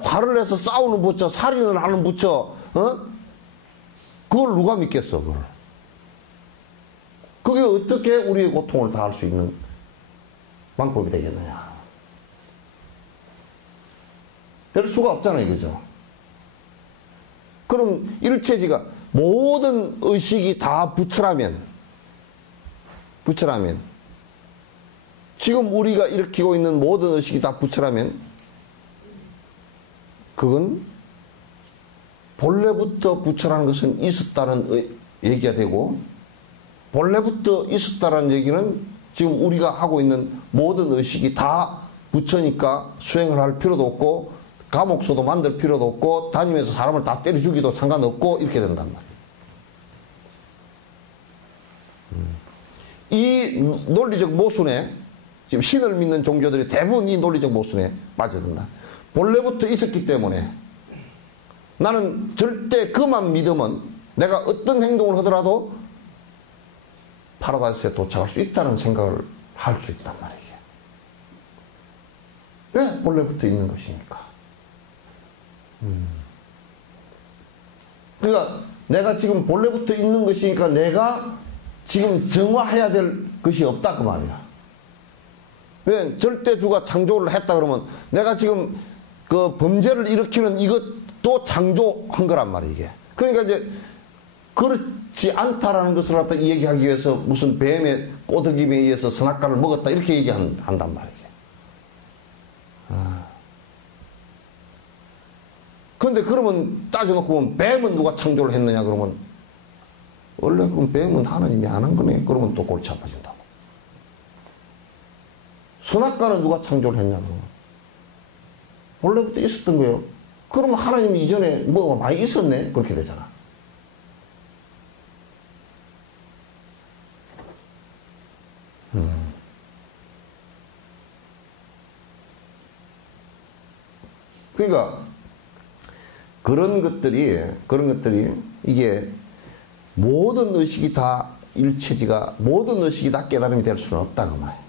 화를 내서 싸우는 부처 살인을 하는 부처 그걸 누가 믿겠어 그걸. 그게 어떻게 우리의 고통을 다할 수 있는 방법이 되겠느냐. 될 수가 없잖아요, 그죠? 그럼 일체지가 모든 의식이 다 부처라면 지금 우리가 일으키고 있는 모든 의식이 다 부처라면 그건 본래부터 부처라는 것은 있었다는 얘기가 되고 본래부터 있었다는 얘기는 지금 우리가 하고 있는 모든 의식이 다 부처니까 수행을 할 필요도 없고 감옥소도 만들 필요도 없고 다니면서 사람을 다 때려 죽이도 상관없고 이렇게 된단 말이에요. 이 논리적 모순에 지금 신을 믿는 종교들이 대부분 이 논리적 모순에 빠져든다. 본래부터 있었기 때문에 나는 절대 그만 믿으면 내가 어떤 행동을 하더라도 파라다이스에 도착할 수 있다는 생각을 할 수 있단 말이에요. 왜? 본래부터 있는 것이니까. 그러니까 내가 지금 본래부터 있는 것이니까 내가 지금 정화해야 될 것이 없다 그 말이야. 왜? 절대주가 창조를 했다 그러면 내가 지금 그 범죄를 일으키는 이것도 창조한 거란 말이야 이게. 그러니까 이제 그렇지 않다라는 것을 갖다 얘기하기 위해서 무슨 뱀의 꼬드김에 의해서 선악과를 먹었다 이렇게 얘기한단 말이에요. 그런데 그러면 따져놓고 보면 뱀은 누가 창조를 했느냐 그러면 원래 그럼 뱀은 하나님이 안 한 거네. 그러면 또 골치 아파진다고. 선악과는 누가 창조를 했냐 그러면 원래부터 있었던 거예요. 그러면 하나님이 이전에 뭐가 많이 있었네 그렇게 되잖아. 그러니까 그런 것들이 이게 모든 의식이 다 일체지가 모든 의식이 다 깨달음이 될 수는 없다 그 말이에요.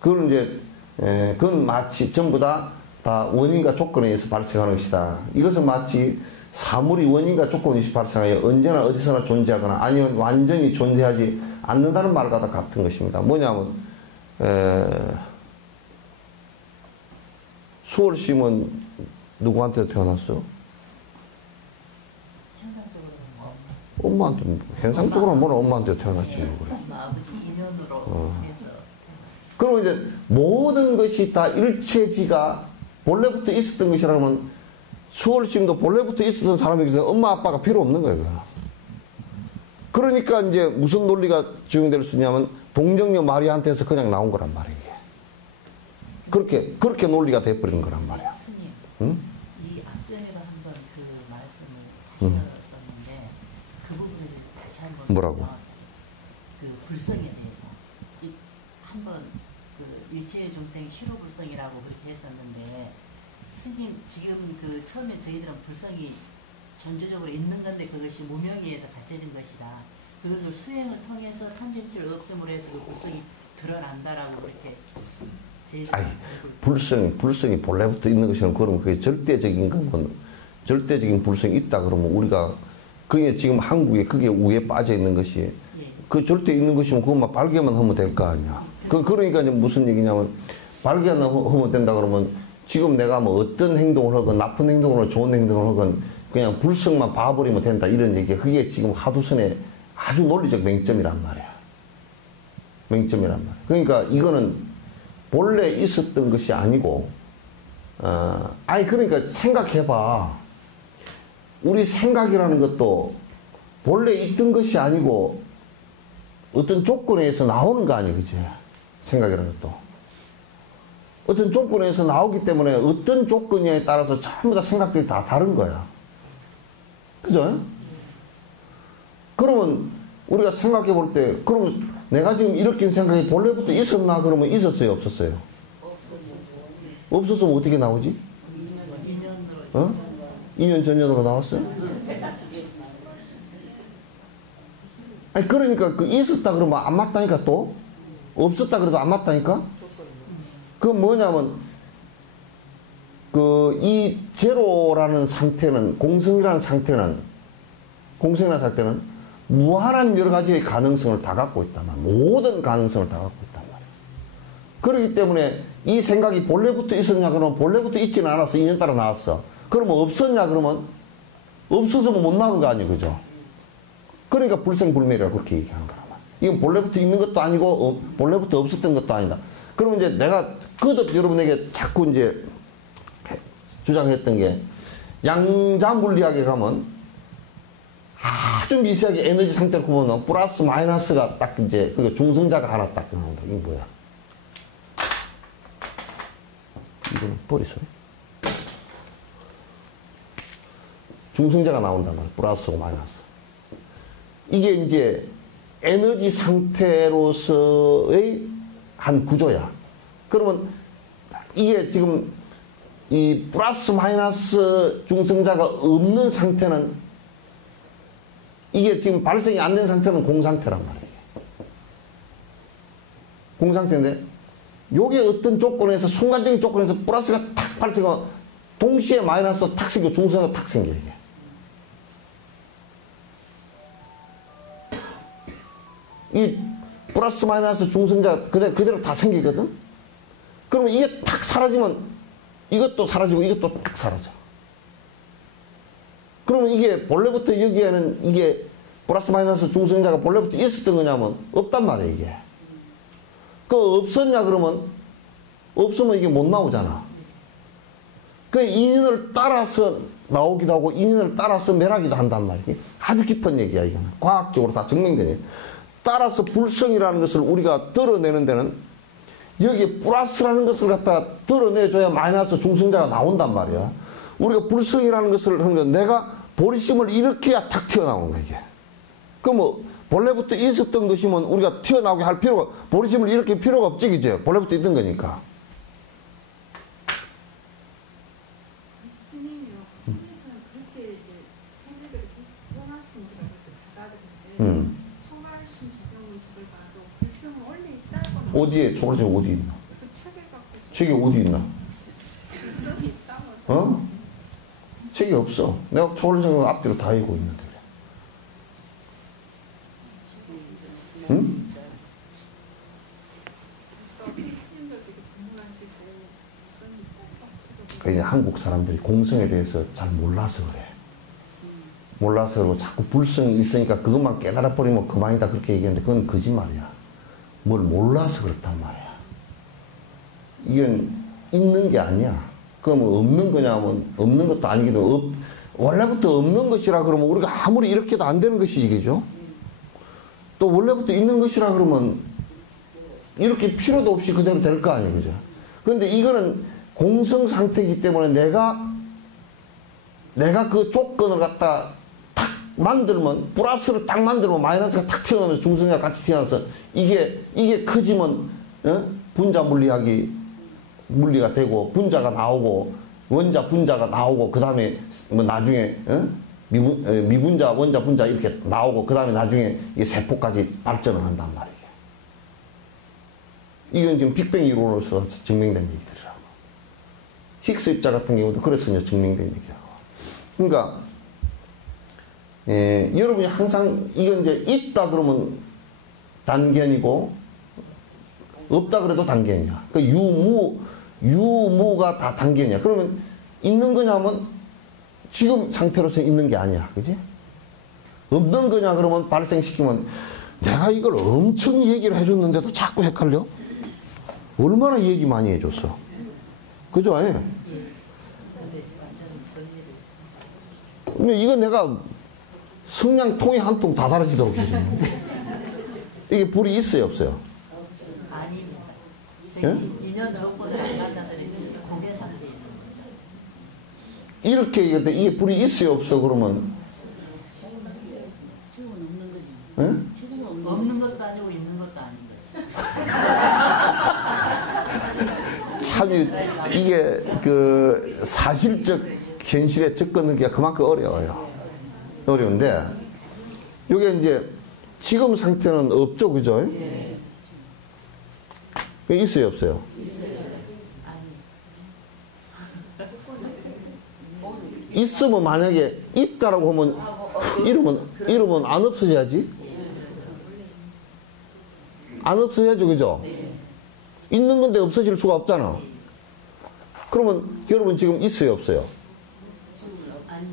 그건 이제 그건 마치 전부 다 원인과 조건에 의해서 발생하는 것이다. 이것은 마치 사물이 원인과 조건에 의해서 발생하여 언제나 어디서나 존재하거나 아니면 완전히 존재하지 않는다는 말과 같은 것입니다. 뭐냐면 수월 씨는 누구한테 태어났어? 현상적으로는 엄마한테. 현상적으로는 뭐라 엄마한테 태어났지. 그래. 아버지 인연으로 해서. 그럼 이제 모든 것이 다 일체지가 본래부터 있었던 것이라면 수월 씨도 본래부터 있었던 사람에게서 엄마 아빠가 필요 없는 거예요. 그러니까 이제 무슨 논리가 적용될 수 있냐면 동정녀 마리아한테서 그냥 나온 거란 말이에요. 그렇게 논리가 돼버리는 거란 말이야. 스님, 응? 이 앞전에도 한번 그 말씀을 하셨었는데 그 부분을 다시 한번 뭐라고? 보면 그 불성에 대해서 한번 그 일체의 중생 실호불성이라고 그렇게 했었는데 스님 지금 그 처음에 저희들은 불성이 존재적으로 있는 건데 그것이 무명에 의해서 갖춰진 것이다. 그것을 수행을 통해서 탐진치를 없음으로 해서 그 불성이 드러난다라고 그렇게 아이, 불성이 본래부터 있는 것이면 그러면 그게 절대적인 건 절대적인 불성이 있다 그러면 우리가 그게 지금 한국에 그게 우에 빠져 있는 것이 그 절대 있는 것이면 그것만 발견만 하면 될 거 아니야. 그러니까 이제 무슨 얘기냐면 발견만 하면 된다 그러면 지금 내가 뭐 어떤 행동을 하건 나쁜 행동을 하건 좋은 행동을 하건 그냥 불성만 봐버리면 된다 이런 얘기야. 그게 지금 하두선의 아주 논리적 맹점이란 말이야. 맹점이란 말이야. 그러니까 이거는 본래 있었던 것이 아니고 그러니까 생각해봐. 우리 생각이라는 것도 본래 있던 것이 아니고 어떤 조건에 의해서 나오는 거 아니야, 그치? 생각이라는 것도 어떤 조건에 의해서 나오기 때문에 어떤 조건에 따라서 전부 다 생각들이 다 다른 거야. 그죠? 그러면 우리가 생각해 볼 때 그러면 내가 지금 일으킨 생각이 본래부터 있었나? 그러면 있었어요? 없었어요? 없었으면 어떻게 나오지? 2년 전년으로 나왔어요? 아니, 그러니까 그 있었다 그러면 안 맞다니까 또? 없었다 그래도 안 맞다니까? 그건 뭐냐면, 이 제로라는 상태는, 공성이라는 상태는 무한한 여러 가지의 가능성을 다 갖고 있단 말이야. 모든 가능성을 다 갖고 있단 말이야. 그렇기 때문에 이 생각이 본래부터 있었냐 그러면 본래부터 있지는 않았어. 인연 따라 나왔어. 그러면 없었냐 그러면 없어서면 못 나오는 거 아니에요. 그죠? 그러니까 불생불멸이라고 그렇게 얘기하는 거란 말이야. 이건 본래부터 있는 것도 아니고 본래부터 없었던 것도 아니다. 그러면 이제 내가 거듭 여러분에게 자꾸 이제 주장했던 게 양자물리학에 가면 아주 미세하게 에너지 상태를 보면 플러스 마이너스가 딱 이제 그 중성자가 하나 딱 나온다. 이게 뭐야? 이거는 뿌리 소리. 중성자가 나온단 말이야. 플러스고 마이너스. 이게 이제 에너지 상태로서의 한 구조야. 그러면 이게 지금 이 플러스 마이너스 중성자가 없는 상태는 이게 지금 발생이 안 된 상태는 공상태란 말이에요. 공상태인데 요게 어떤 조건에서 순간적인 조건에서 플러스가 탁 발생하고 동시에 마이너스가 탁 생겨 중성자가 탁 생겨 이게. 이 플러스 마이너스 중성자 그대로 다 생기거든? 그러면 이게 탁 사라지면 이것도 사라지고 이것도 딱 사라져. 그러면 이게 본래부터 여기에는 이게 플러스 마이너스 중성자가 본래부터 있었던 거냐면 없단 말이에요, 이게. 그 없었냐 그러면 없으면 이게 못 나오잖아. 그 인연을 따라서 나오기도 하고 인연을 따라서 멸하기도 한단 말이에요. 아주 깊은 얘기야, 이거는. 과학적으로 다 증명된 얘기. 따라서 불성이라는 것을 우리가 드러내는 데는 여기에 플러스라는 것을 갖다가 드러내줘야 마이너스 중성자가 나온단 말이야. 우리가 불성이라는 것을 하는 건 내가 보리심을 일으켜야 탁 튀어나오는 거야, 이게. 그 뭐, 본래부터 있었던 것이면 우리가 튀어나오게 할 필요가, 보리심을 일으킬 필요가 없지, 그죠? 본래부터 있던 거니까. 스님이요. 스님처럼 그렇게 이제 생각을 이렇게 써놨으니까 그렇게 받아들이는데 초발심 제경은 책을 봐도 불성은 원래 있다고 어디에, 초월심 어디 있나? 그 책을 갖고 있어. 책이 어디 있나? 불성이 있다고 어? 책이 없어. 내가 초월심을 앞뒤로 다 읽고 있는데. 응? 그러니까 한국 사람들이 공성에 대해서 잘 몰라서 그래. 몰라서 그러고 자꾸 불성이 있으니까 그것만 깨달아버리면 그만이다 그렇게 얘기하는데 그건 거짓말이야. 뭘 몰라서 그렇단 말이야. 이건 있는 게 아니야. 그러면 없는 거냐면 없는 것도 아니기도 원래부터 없는 것이라 그러면 우리가 아무리 이렇게도 안 되는 것이지, 그죠? 또 원래부터 있는 것이라 그러면 이렇게 필요도 없이 그대로 될 거 아니에요, 그죠? 그런데 이거는 공성 상태이기 때문에 내가 그 조건을 갖다 탁 만들면, 플러스를 딱 만들면 마이너스가 탁 튀어나오면서 중성자가 같이 튀어나와서 이게 커지면, 분자 물리가 되고, 분자가 나오고, 원자, 분자가 나오고, 그 다음에 뭐 나중에, 미분자, 원자, 분자 이렇게 나오고 그 다음에 나중에 이 세포까지 발전을 한단 말이에요. 이건 지금 빅뱅 이론으로서 증명된 얘기들이라고. 힉스 입자 같은 경우도 그래서 이제 증명된 얘기라고. 그러니까 여러분이 항상 이건 이제 있다 그러면 단견이고 없다 그래도 단견이야. 그 유무가 다 단견이야. 그러면 있는 거냐면 지금 상태로서 있는 게 아니야. 그지? 없는 거냐 그러면 발생시키면 내가 이걸 엄청 얘기를 해줬는데도 자꾸 헷갈려? 얼마나 얘기 많이 해줬어? 그죠? 예. 이거 내가 성냥통에 한 통 다 달아지도록 해줬는데 이게 불이 있어요 없어요? 아닙니다. 예? 2년 전보다 안 만나서 고개 상태에 있는 거죠. 이렇게 얘기할 때 이게 불이 있어요 없어 그러면 지금은 없는 거지. 예? 지금은 없는 것도 아니고 있는 것도 아닌 거지. 참 이게 그 사실적 현실에 접근하기가 그만큼 어려워요. 어려운데 이게 이제 지금 상태는 없죠, 그죠? 있어요 없어요? 있으면 만약에 있다라고 하면 이러면 안 없어져야지. 안 없어져야죠, 그죠? 있는 건데 없어질 수가 없잖아. 그러면 여러분 지금 있어요, 없어요? 아니,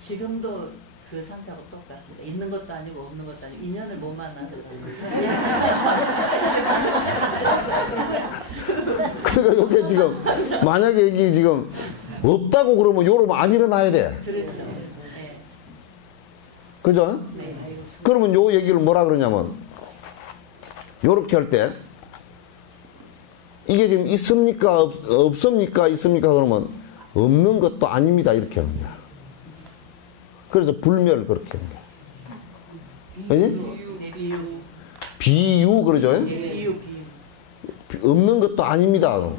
지금도 그 상태하고 똑같습니다. 있는 것도 아니고 없는 것도 아니고 인연을 못 만나서 그러니까 이게 지금 만약에 이게 지금 없다고 그러면 요러면 안 일어나야 돼. 그렇죠. 네. 그죠? 네. 그러면 요 얘기를 뭐라 그러냐면 요렇게 할 때 이게 지금 있습니까? 없습니까? 있습니까? 그러면 없는 것도 아닙니다. 이렇게 하는 거야. 그래서 불멸 그렇게 하는 거야. 비유 그러죠? 비유. 없는 것도 아닙니다.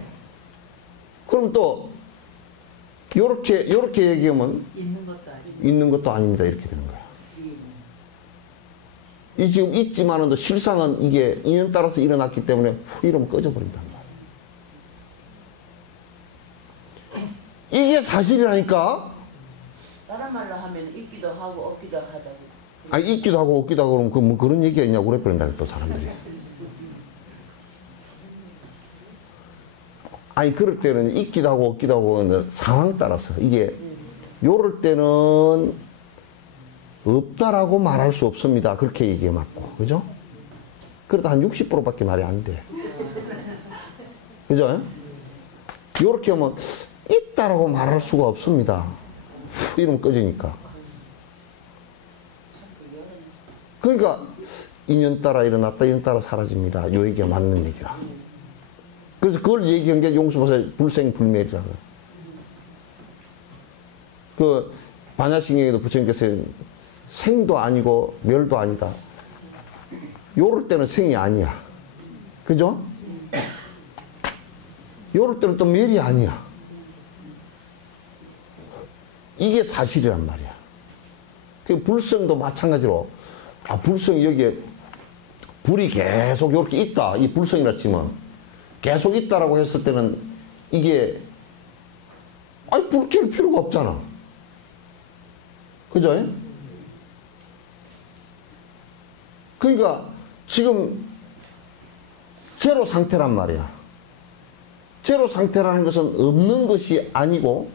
그럼 또 요렇게 얘기하면 있는 것도 아닙니다. 이렇게 되는 거야. 이 지금 있지만은 실상은 이게 인연 따라서 일어났기 때문에 후 이러면 꺼져버린단 말이야. 이게 사실이라니까. 다른 말로 하면 있기도 하고 없기도 하다고. 아니 있기도 하고 없기도 하고 그러면 뭐 그런 얘기가 있냐고 그래 버린다 또 사람들이. 아니 그럴 때는 있기도 하고 없기도 하고 상황 따라서 이게 요럴 때는 없다라고 말할 수 없습니다. 그렇게 얘기해 맞고. 그죠? 그래도 한 60%밖에 말이 안 돼. 그죠? 요렇게 하면 있다라고 말할 수가 없습니다. 이러면 꺼지니까. 그러니까 인연 따라 일어났다, 인연 따라 사라집니다. 요 얘기가 맞는 얘기야. 그래서 그걸 얘기한 게 용수보살 불생불멸이라고. 그 반야신경에도 부처님께서 생도 아니고 멸도 아니다. 요럴 때는 생이 아니야. 그죠? 요럴 때는 또 멸이 아니야. 이게 사실이란 말이야. 그 불성도 마찬가지로 불성이 여기에 불이 계속 이렇게 있다. 이 불성이라 치면 계속 있다라고 했을 때는 이게 불 켤 필요가 없잖아. 그죠? 그러니까 지금 제로 상태란 말이야. 제로 상태라는 것은 없는 것이 아니고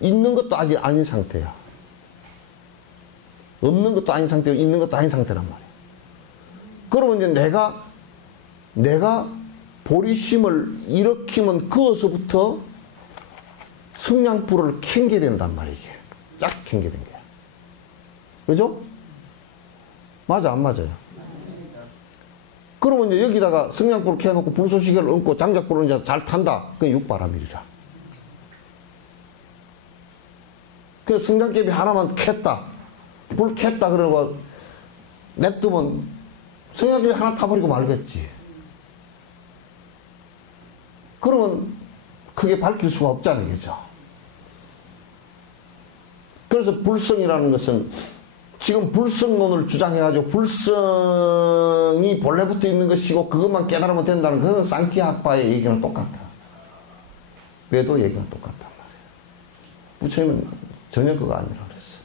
있는 것도 아직 아닌 상태야. 없는 것도 아닌 상태고 있는 것도 아닌 상태란 말이야. 그러면 이제 내가 보리심을 일으키면 그어서부터 성냥불을 켜게 된단 말이야. 이게 쫙 켜게 된 거야. 그죠? 맞아 안 맞아요? 그러면 이제 여기다가 성냥불을 켜놓고 불쏘시개를 얹고 장작불을 이제 잘 탄다. 그게 육바라밀이라. 그 성냥개비 하나만 켰다. 불 켰다 그러고 냅두면 성냥개비 하나 타버리고 말겠지. 그러면 크게 밝힐 수가 없잖아요. 그죠? 그래서 불성이라는 것은 지금 불성론을 주장해가지고 불성이 본래부터 있는 것이고 그것만 깨달으면 된다는 그런 쌍키학파의 얘기는 똑같아. 외도 얘기가 똑같단 말이야. 부처님은 전혀 그거 아니라 그랬어.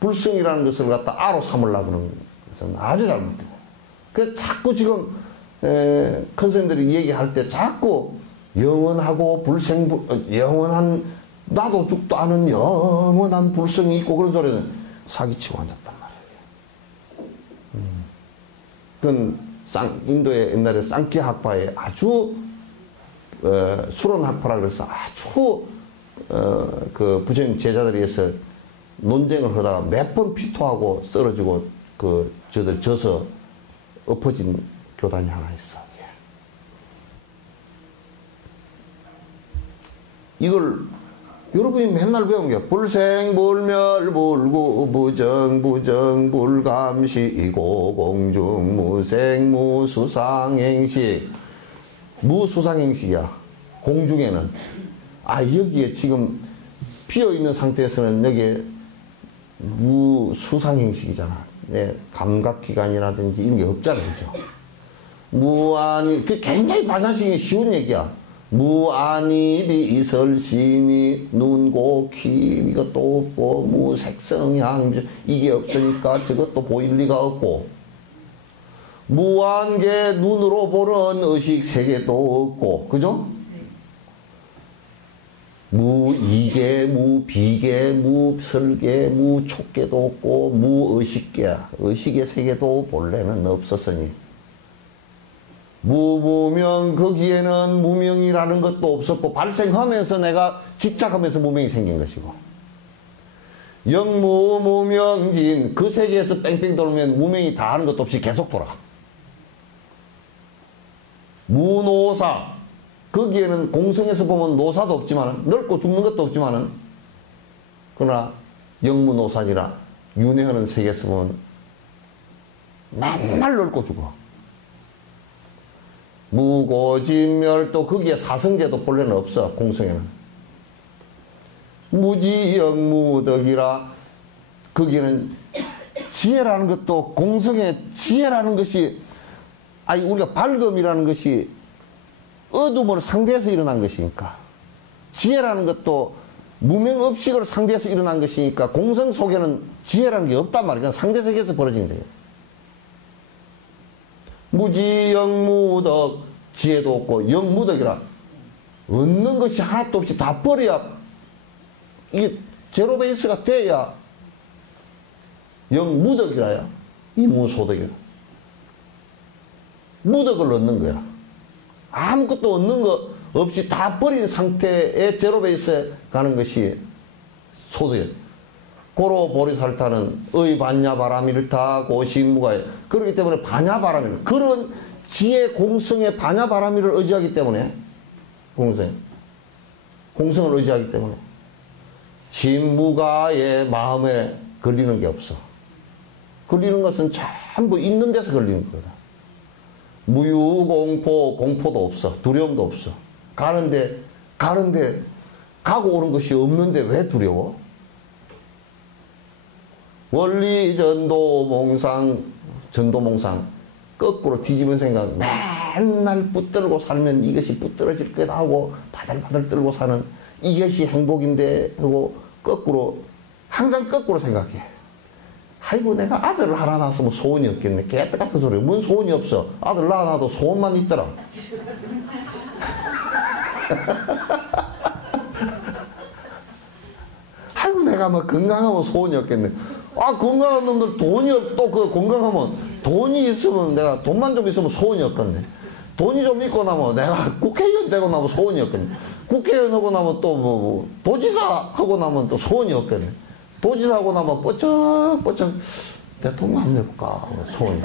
불성이라는 것을 갖다 아로 삼으려고 그러는 것은 아주 잘못되고. 그래서 자꾸 지금 큰 스님들이 얘기할 때 자꾸 영원하고 영원한 나도 죽도 않은 영원한 불성이 있고 그런 소리는 사기치고 앉았단 말이에요. 그건 인도의 옛날에 쌍키 학파의 아주 수론 학파라 그래서 아주 그 부처님 제자들이 해서 논쟁을 하다가 몇 번 피토하고 쓰러지고 저들 져서 엎어진 교단이 하나 있어. 이걸 여러분이 맨날 배운 게 불생불멸 불구부정 부정불감시이고 공중무생 무수상행식. 무수상행식이야. 공중에는 여기에 지금 비어있는 상태에서는 여기에 무수상행식이잖아. 감각기관이라든지 이런 게 없잖아. 그죠? 무한히 굉장히 반야식이 쉬운 얘기야. 무안이 비설신이 눈고키 이것도 없고 무색성향 이게 없으니까 저것도 보일 리가 없고 무한계 눈으로 보는 의식 세계도 없고, 그죠? 무이계, 무비계, 무설계, 무촉계도 없고, 무의식계야. 의식의 세계도 본래는 없었으니. 무무명, 거기에는 무명이라는 것도 없었고, 발생하면서 내가 집착하면서 무명이 생긴 것이고. 영무, 무명진, 그 세계에서 뺑뺑 돌면 무명이 다 하는 것도 없이 계속 돌아. 무노사, 거기에는 공성에서 보면 노사도 없지만, 넓고 죽는 것도 없지만은, 그러나 영무노사지라, 윤회하는 세계에서 보면 맨날 넓고 죽어. 무고진멸도 거기에 사성제도 본래는 없어, 공성에는. 무지영무덕이라, 거기에는 지혜라는 것도, 공성의 지혜라는 것이, 아니 우리가 밝음이라는 것이 어둠을 상대해서 일어난 것이니까, 지혜라는 것도 무명업식을 상대해서 일어난 것이니까, 공성 속에는 지혜라는 게 없단 말이야. 상대세계에서 벌어진 거예요. 무지영무덕, 지혜도 없고 영무덕이라, 얻는 것이 하나도 없이 다 버려야, 이게 제로 베이스가 돼야 영무덕이라야, 이 무소덕이라. 무덕을 얻는 거야. 아무것도 얻는 거 없이 다 버린 상태의 제로 베이스에 가는 것이 소덕이야. 고로 보리살타는 의반야바라미를 타 고시무가, 그렇기 때문에 반야바라미를, 그런 지혜 공성의 반야바라미를 의지하기 때문에, 공성을 의지하기 때문에 신무가의 마음에 걸리는 게 없어. 걸리는 것은 전부 있는 데서 걸리는 거다. 무유공포, 공포도 없어. 두려움도 없어. 가는데 가고 오는 것이 없는데 왜 두려워? 원리 전도몽상, 거꾸로 뒤집은 생각, 맨날 붙들고 살면 이것이 붙들어질 거다 하고 바들바들 떨고 사는 이것이 행복인데 하고 거꾸로, 항상 거꾸로 생각해. 아이고 내가 아들을 하나 낳았으면 소원이 없겠네. 개떡 같은 소리. 뭔 소원이 없어. 아들 낳아놔도 소원만 있더라. 아이고 내가 뭐 건강하면 소원이 없겠네. 아, 건강한 놈들 돈이 또 그 건강하면, 돈이 있으면, 내가 돈만 좀 있으면 소원이 없겠네. 돈이 좀 있고 나면 내가 국회의원 되고 나면 소원이 없겠네. 국회의원 하고 나면 또 도지사 하고 나면 또 소원이 없겠네. 도지사 하고 나면 뻗쩍 대통령 한번 해볼까 소원이.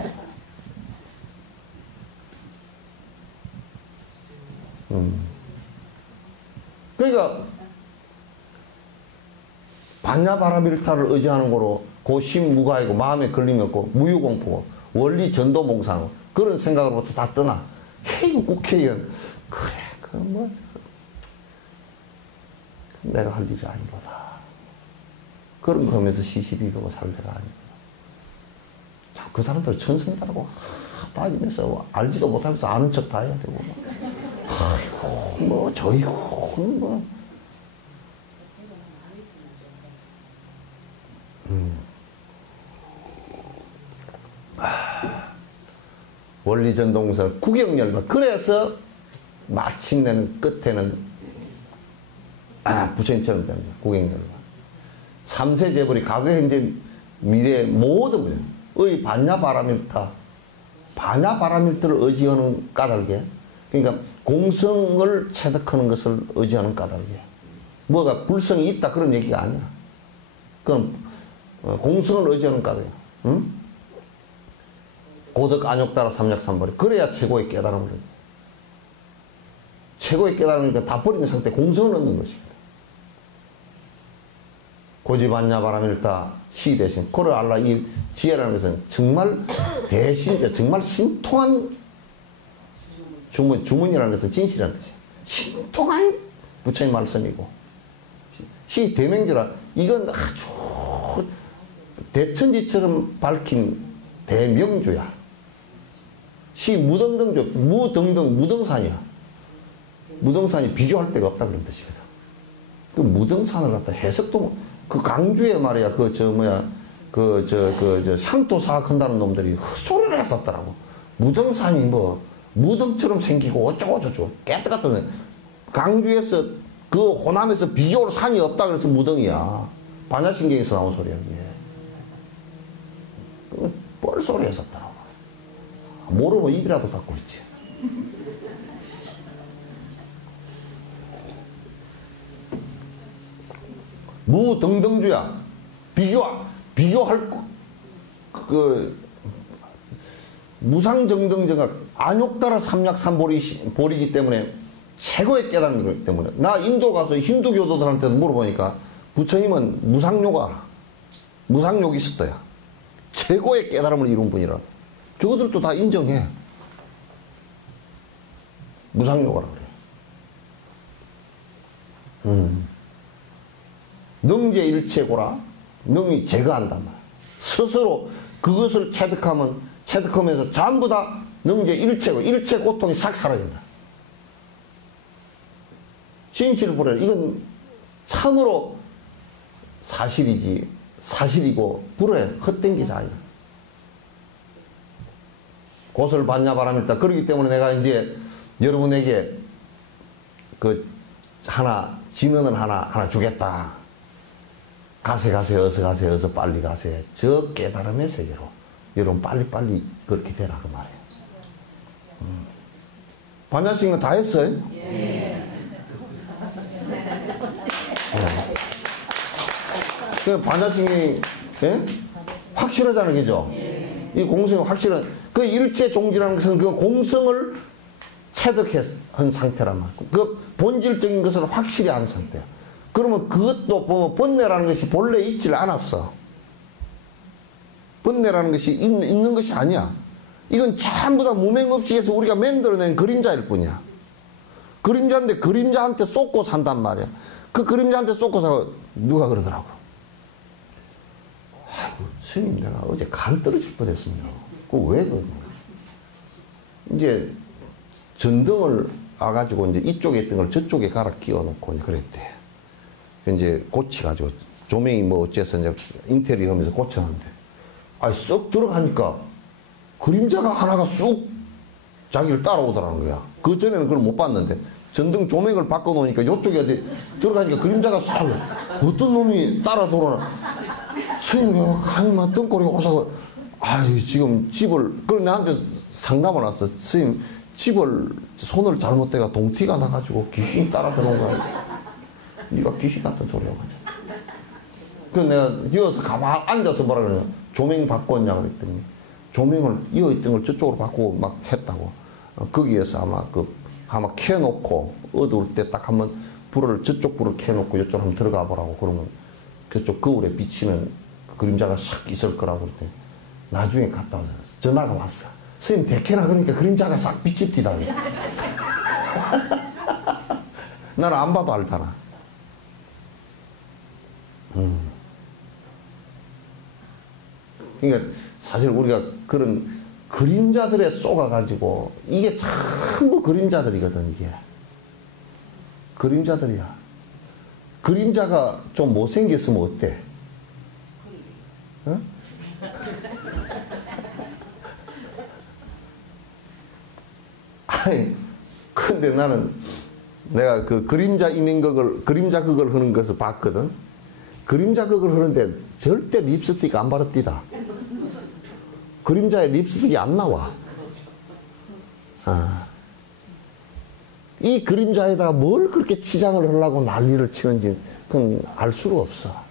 그러니까 반야바라밀타를 의지하는 거로 고심무가이고 마음에 걸림이 없고 무유공포고 원리 전도몽상 그런 생각으로부터 다 떠나. 헤이 국회의원 그래 그 뭐 내가 할 일이 아니로다. 그런 거 하면서 시시비비고 살 때가 아니고. 참 그 사람들 천성이라고 다니면서 알지도 못하면서 아는 척 다 해야 되고 아이고 뭐 저이고 뭐 원리전동설 구경열마. 그래서 마침내는 끝에는 부처님처럼 됩니다. 구경열마. 삼세재벌이 과거 현재 미래 모든 의 반야바라밀타, 반야바라밀타를 의지하는 까닭에, 그러니까 공성을 체득하는 것을 의지하는 까닭에, 뭐가 불성이 있다 그런 얘기가 아니야. 그건 공성을 의지하는 까닭이야. 응? 고득 안욕따라 삼약삼벌이. 그래야 최고의 깨달음을 얻는. 최고의 깨달음이니까 다 버리는 상태에 공성을 얻는 것입니다. 고지반야바라밀타 시 대신 코르 알라. 이 지혜라는 것은 정말 대신, 정말 신통한 주문이라는 것은 진실이라는 뜻이에요. 신통한 부처님 말씀이고, 시 대명주라. 이건 아주 대천지처럼 밝힌 대명주야. 시 무등등주, 무등산이야. 무등산이 비교할 데가 없다 그런 뜻이거든. 그 무등산을 갖다 해석도, 그 강주에 말이야, 그 저 샹토 사학한다는 놈들이 헛소리를 했었더라고. 무등산이 뭐 무등처럼 생기고 어쩌고 저쩌고 깨끗하던 강주에서 그 호남에서 비교로 산이 없다 그래서 무등이야. 반야신경에서 나온 소리야 이게. 뻘소리 했었더라고. 모르면 입이라도 닫고 있지. 무등등주야. 비교할 무상정등정각 안욕따라 삼약삼보리이기 때문에 최고의 깨달음이기 때문에 나 인도 가서 힌두 교도들한테도 물어보니까 부처님은 무상욕이 있었다야. 최고의 깨달음을 이룬 분이라. 저것들도 다 인정해. 무상욕이라고 그래. 능제일체고라. 능이 제거한단 말이야. 스스로 그것을 체득하면서 전부 다 능제일체고 일체 고통이 싹 사라진다. 진실불회. 이건 참으로 사실이고 불회 헛된 아니야. 곳을 봤냐 바람일다. 그렇기 때문에 내가 이제 여러분에게 진언을 하나 주겠다. 가세 어서 빨리 가세. 저 깨달음의 세계로 여러분 빨리 그렇게 되라 그 말이에요. 반야신경 다 했어요? 예. 그 반야신경이 확실하잖아요, 그죠? 이 공성이 확실한 그 일체 종지라는 것은 그 공성을 체득한 상태란 말이고 그 본질적인 것을 확실히 안 상태야. 그러면 그것도 보면 번뇌라는 것이 본래 있질 않았어. 번뇌라는 것이 있는 것이 아니야. 이건 전부 다 무명업식에서 우리가 만들어낸 그림자일 뿐이야. 그림자인데 그림자한테 쏟고 산단 말이야. 그 그림자한테 쏟고 사고 누가 그러더라고. 아이고 스님 내가 어제 간 떨어질 뻔했습니다. 그거 왜 그러냐. 이제 전등을 와가지고 이제 이쪽에 있던 걸 저쪽에 갈아 끼워놓고 이제 그랬대. 이제 고치가지고 조명이 뭐 어째서 이제 인테리어 하면서 고쳤는데 아니 쏙 들어가니까 그림자가 하나가 쑥 자기를 따라오더라는 거야. 그 전에는 그걸 못 봤는데 전등 조명을 바꿔놓으니까 요쪽에 어디 들어가니까 그림자가 싹 어떤 놈이 따라 돌아나. 스님 하니만 뜬꼬리 오사고 아유 지금 집을 그걸 나한테 상담을 왔어. 스님 집을 손을 잘못대가 동티가 나가지고 귀신이 따라 들어온 거야. 네가 귀신 같은 소리 해가지고. 그래서 내가 이어서 가만 앉아서 뭐라 그러냐. 조명 바꿨냐 그랬더니 조명을 이어있던 걸 저쪽으로 바꾸고 막 했다고. 거기에서 아마 켜놓고 어두울 때 딱 한번 저쪽 불을 켜놓고 이쪽 한번 들어가 보라고 그러면 그쪽 거울에 비치는 그림자가 싹 있을 거라고 그랬더니 나중에 갔다 와서 전화가 왔어. 선생님 대캐나 그러니까 그림자가 싹 빛이 튀다니. 나는 안 봐도 알잖아. 그러니까 사실 우리가 그런 그림자들에 쏘가가지고 이게 전부 그림자들이거든. 이게 그림자들이야. 그림자가 좀 못생겼으면 어때? 어? 아니 근데 나는 내가 그 그림자극을 하는 것을 봤거든. 그림자극을 하는데 절대 립스틱 안 바르디다. 그림자에 립스틱이 안 나와. 이 그림자에다가 뭘 그렇게 치장을 하려고 난리를 치는지 그건 알 수가 없어.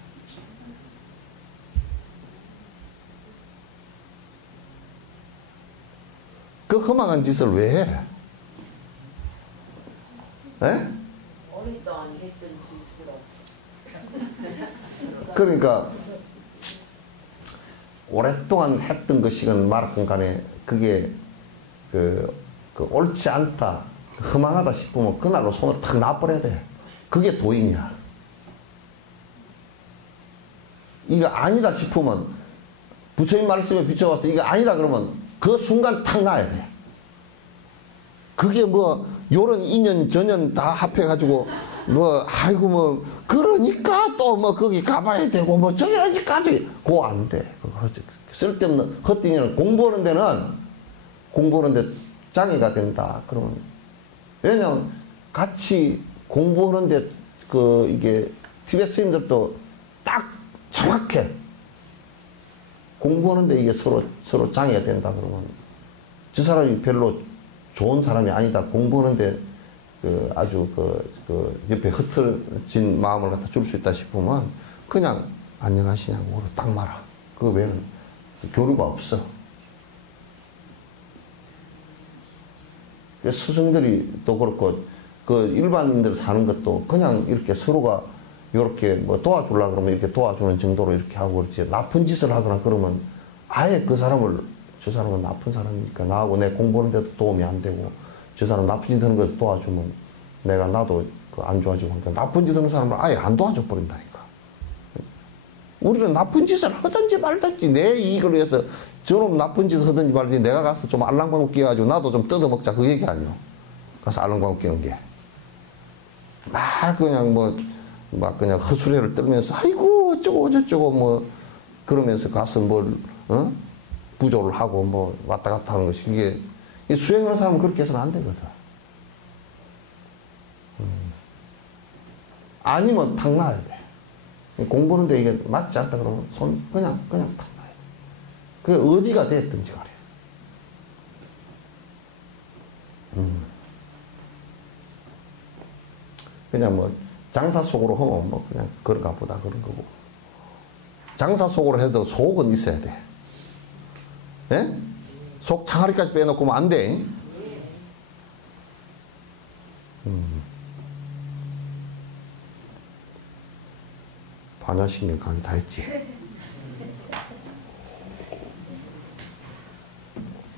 그 험악한 짓을 왜 해? 에? 오랫동안 했던 짓으로. 그러니까 오랫동안 했던 것이건 말았건 간에 그게 그 옳지 않다, 험악하다 싶으면 그날로 손을 탁 놔버려야 돼. 그게 도인이야. 이거 아니다 싶으면 부처님 말씀에 비춰봐서 이거 아니다 그러면 그 순간 탁 놔야 돼. 그게 뭐 요런 인연 전연 다 합해가지고 뭐 아이고 뭐 그러니까 또 뭐 거기 가봐야 되고 뭐 저기 아직까지 그거 안 돼. 그거 쓸데없는 헛되이는 공부하는 데는 공부하는데 장애가 된다. 그러면 왜냐면 같이 공부하는데 이게 티베트 스님들도 딱 정확해. 공부하는데 이게 서로 장애가 된다 그러면 저 사람이 별로 좋은 사람이 아니다. 공부하는데 아주 옆에 흩어진 마음을 갖다 줄 수 있다 싶으면 그냥 안녕하시냐고 딱 말아. 그 외에는 교류가 없어. 스승들이 또 그렇고 일반인들 사는 것도 그냥 이렇게 서로가 이렇게 뭐 도와주려고 그러면 이렇게 도와주는 정도로 이렇게 하고 그렇지. 나쁜 짓을 하거나 그러면 아예 저 사람은 나쁜 사람이니까 나하고 내 공부하는데도 도움이 안 되고 저 사람 나쁜 짓 하는 것도 도와주면 나도 안 좋아지고 하니까 나쁜 짓 하는 사람을 아예 안 도와줘 버린다니까. 우리는 나쁜 짓을 하든지 말든지 내 이익을 위해서 저놈 나쁜 짓을 하든지 말든지 내가 가서 좀 알랑방구 끼워가지고 나도 좀 뜯어먹자 그 얘기 아니요. 가서 알랑방구 끼운 게. 막 그냥 헛수레를 떨면서 아이고 어쩌고 저쩌고 뭐 그러면서 가서 부조를 하고 뭐 왔다 갔다 하는 것이 이게 수행하는 사람은 그렇게 해서는 안 되거든. 아니면 탁 놔야 돼. 공부하는데 이게 맞지 않다 그러면 그냥 탁 놔야 돼. 그게 어디가 됐든지 간에. 그냥 뭐 장사 속으로 하면 뭐 그냥 그런가 보다 그런 거고. 장사 속으로 해도 속은 있어야 돼. 예? 속 창아리까지 빼놓고 안 돼. 반야신경 강의 다 했지.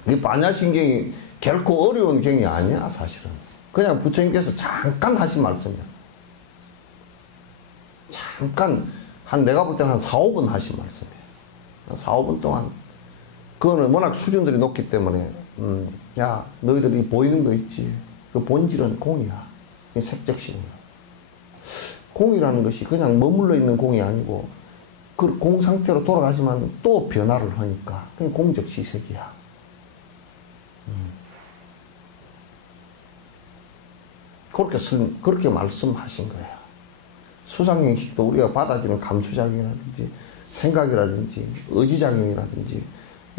이 반야신경이 결코 어려운 경이 아니야, 사실은. 그냥 부처님께서 잠깐 하신 말씀이야. 잠깐, 내가 볼 때는 한 4, 5분 하신 말씀이에요. 4, 5분 동안. 그거는 워낙 수준들이 높기 때문에, 야, 너희들이 보이는 거 있지. 그 본질은 공이야. 색적신이야. 공이라는 것이 그냥 머물러 있는 공이 아니고, 그 공 상태로 돌아가지만 또 변화를 하니까, 그냥 공적 시색이야. 그렇게 말씀하신 거야. 수상형식도 우리가 받아들이는 감수작용이라든지, 생각이라든지, 의지작용이라든지,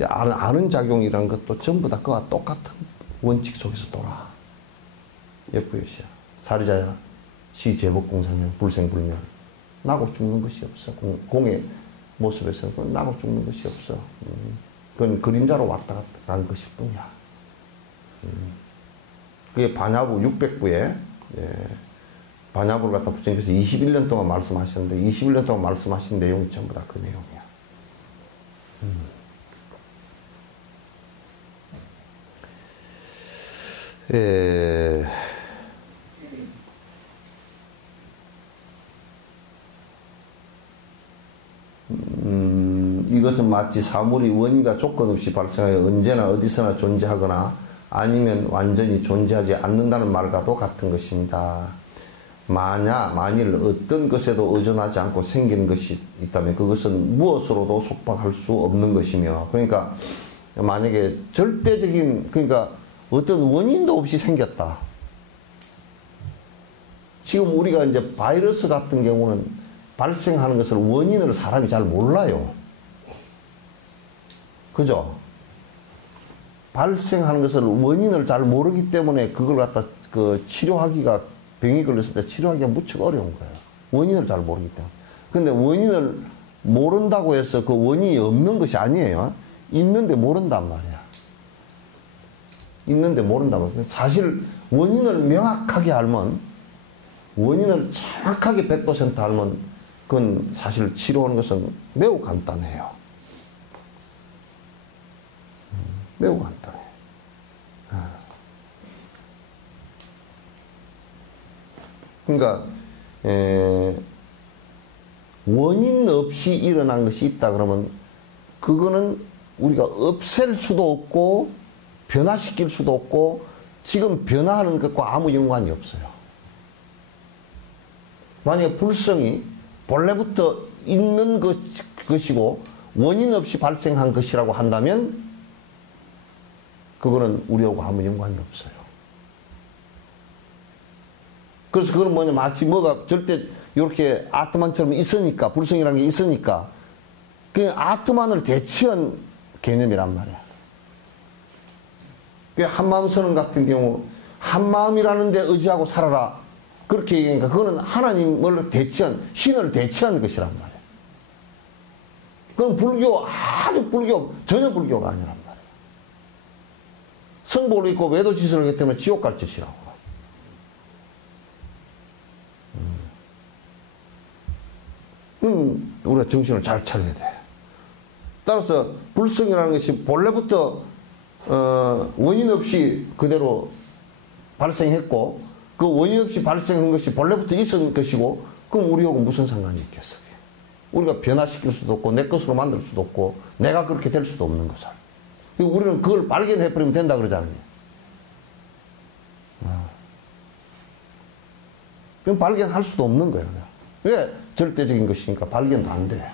아는 작용이라는 것도 전부 다 그와 똑같은 원칙 속에서 돌아. 역부여시야. 사리자야, 시제복공상형, 불생불멸. 나고 죽는 것이 없어. 공의 모습에서는 나고 죽는 것이 없어. 그건 그림자로 왔다 갔다 간 것일 뿐이야. 그게 반야부 600부에, 반야부를 갖다 부처님께서 21년 동안 말씀하셨는데, 21년 동안 말씀하신 내용이 전부 다 그 내용이야. 이것은 마치 사물이 원인과 조건 없이 발생하여 언제나 어디서나 존재하거나 아니면 완전히 존재하지 않는다는 말과도 같은 것입니다. 만일 어떤 것에도 의존하지 않고 생기는 것이 있다면 그것은 무엇으로도 속박할 수 없는 것이며, 그러니까 만약에 그러니까 어떤 원인도 없이 생겼다. 지금 우리가 이제 바이러스 같은 경우는 발생하는 것을 원인을 사람이 잘 몰라요. 그죠? 발생하는 것을 원인을 잘 모르기 때문에 그걸 갖다 치료하기가, 병이 걸렸을 때 치료하기가 무척 어려운 거예요. 원인을 잘 모르기 때문에. 근데 원인을 모른다고 해서 그 원인이 없는 것이 아니에요. 있는데 모른단 말이야. 있는데 모른단 말이야. 사실 원인을 명확하게 알면, 원인을 정확하게 100% 알면 그건 사실 치료하는 것은 매우 간단해요. 매우 간단해. 그러니까 원인 없이 일어난 것이 있다 그러면 그거는 우리가 없앨 수도 없고 변화시킬 수도 없고 지금 변화하는 것과 아무 연관이 없어요. 만약에 불성이 본래부터 있는 것이고 원인 없이 발생한 것이라고 한다면 그거는 우리하고 아무 연관이 없어요. 그래서 그건 뭐냐, 마치 뭐가 절대 이렇게 아트만처럼 있으니까, 불성이라는 게 있으니까, 그냥 아트만을 대체한 개념이란 말이야. 그 한마음 선언 같은 경우, 한마음이라는 데 의지하고 살아라. 그렇게 얘기하니까, 그거는 하나님을 대체한, 신을 대체한 것이란 말이야. 그건 불교, 아주 불교, 전혀 불교가 아니란 말이야. 성보를 입고 외도짓을 하기 때문에 지옥 갈 짓이라고. 우리가 정신을 잘 차려야 돼. 따라서 불성이라는 것이 본래부터 원인 없이 그대로 발생했고, 그 원인 없이 발생한 것이 본래부터 있었던 것이고, 그럼 우리하고 무슨 상관이 있겠어? 우리가 변화시킬 수도 없고, 내 것으로 만들 수도 없고, 내가 그렇게 될 수도 없는 것을. 우리는 그걸 발견해버리면 된다 그러잖아요. 그럼 발견할 수도 없는 거예요. 왜? 절대적인 것이니까 발견도 안 돼.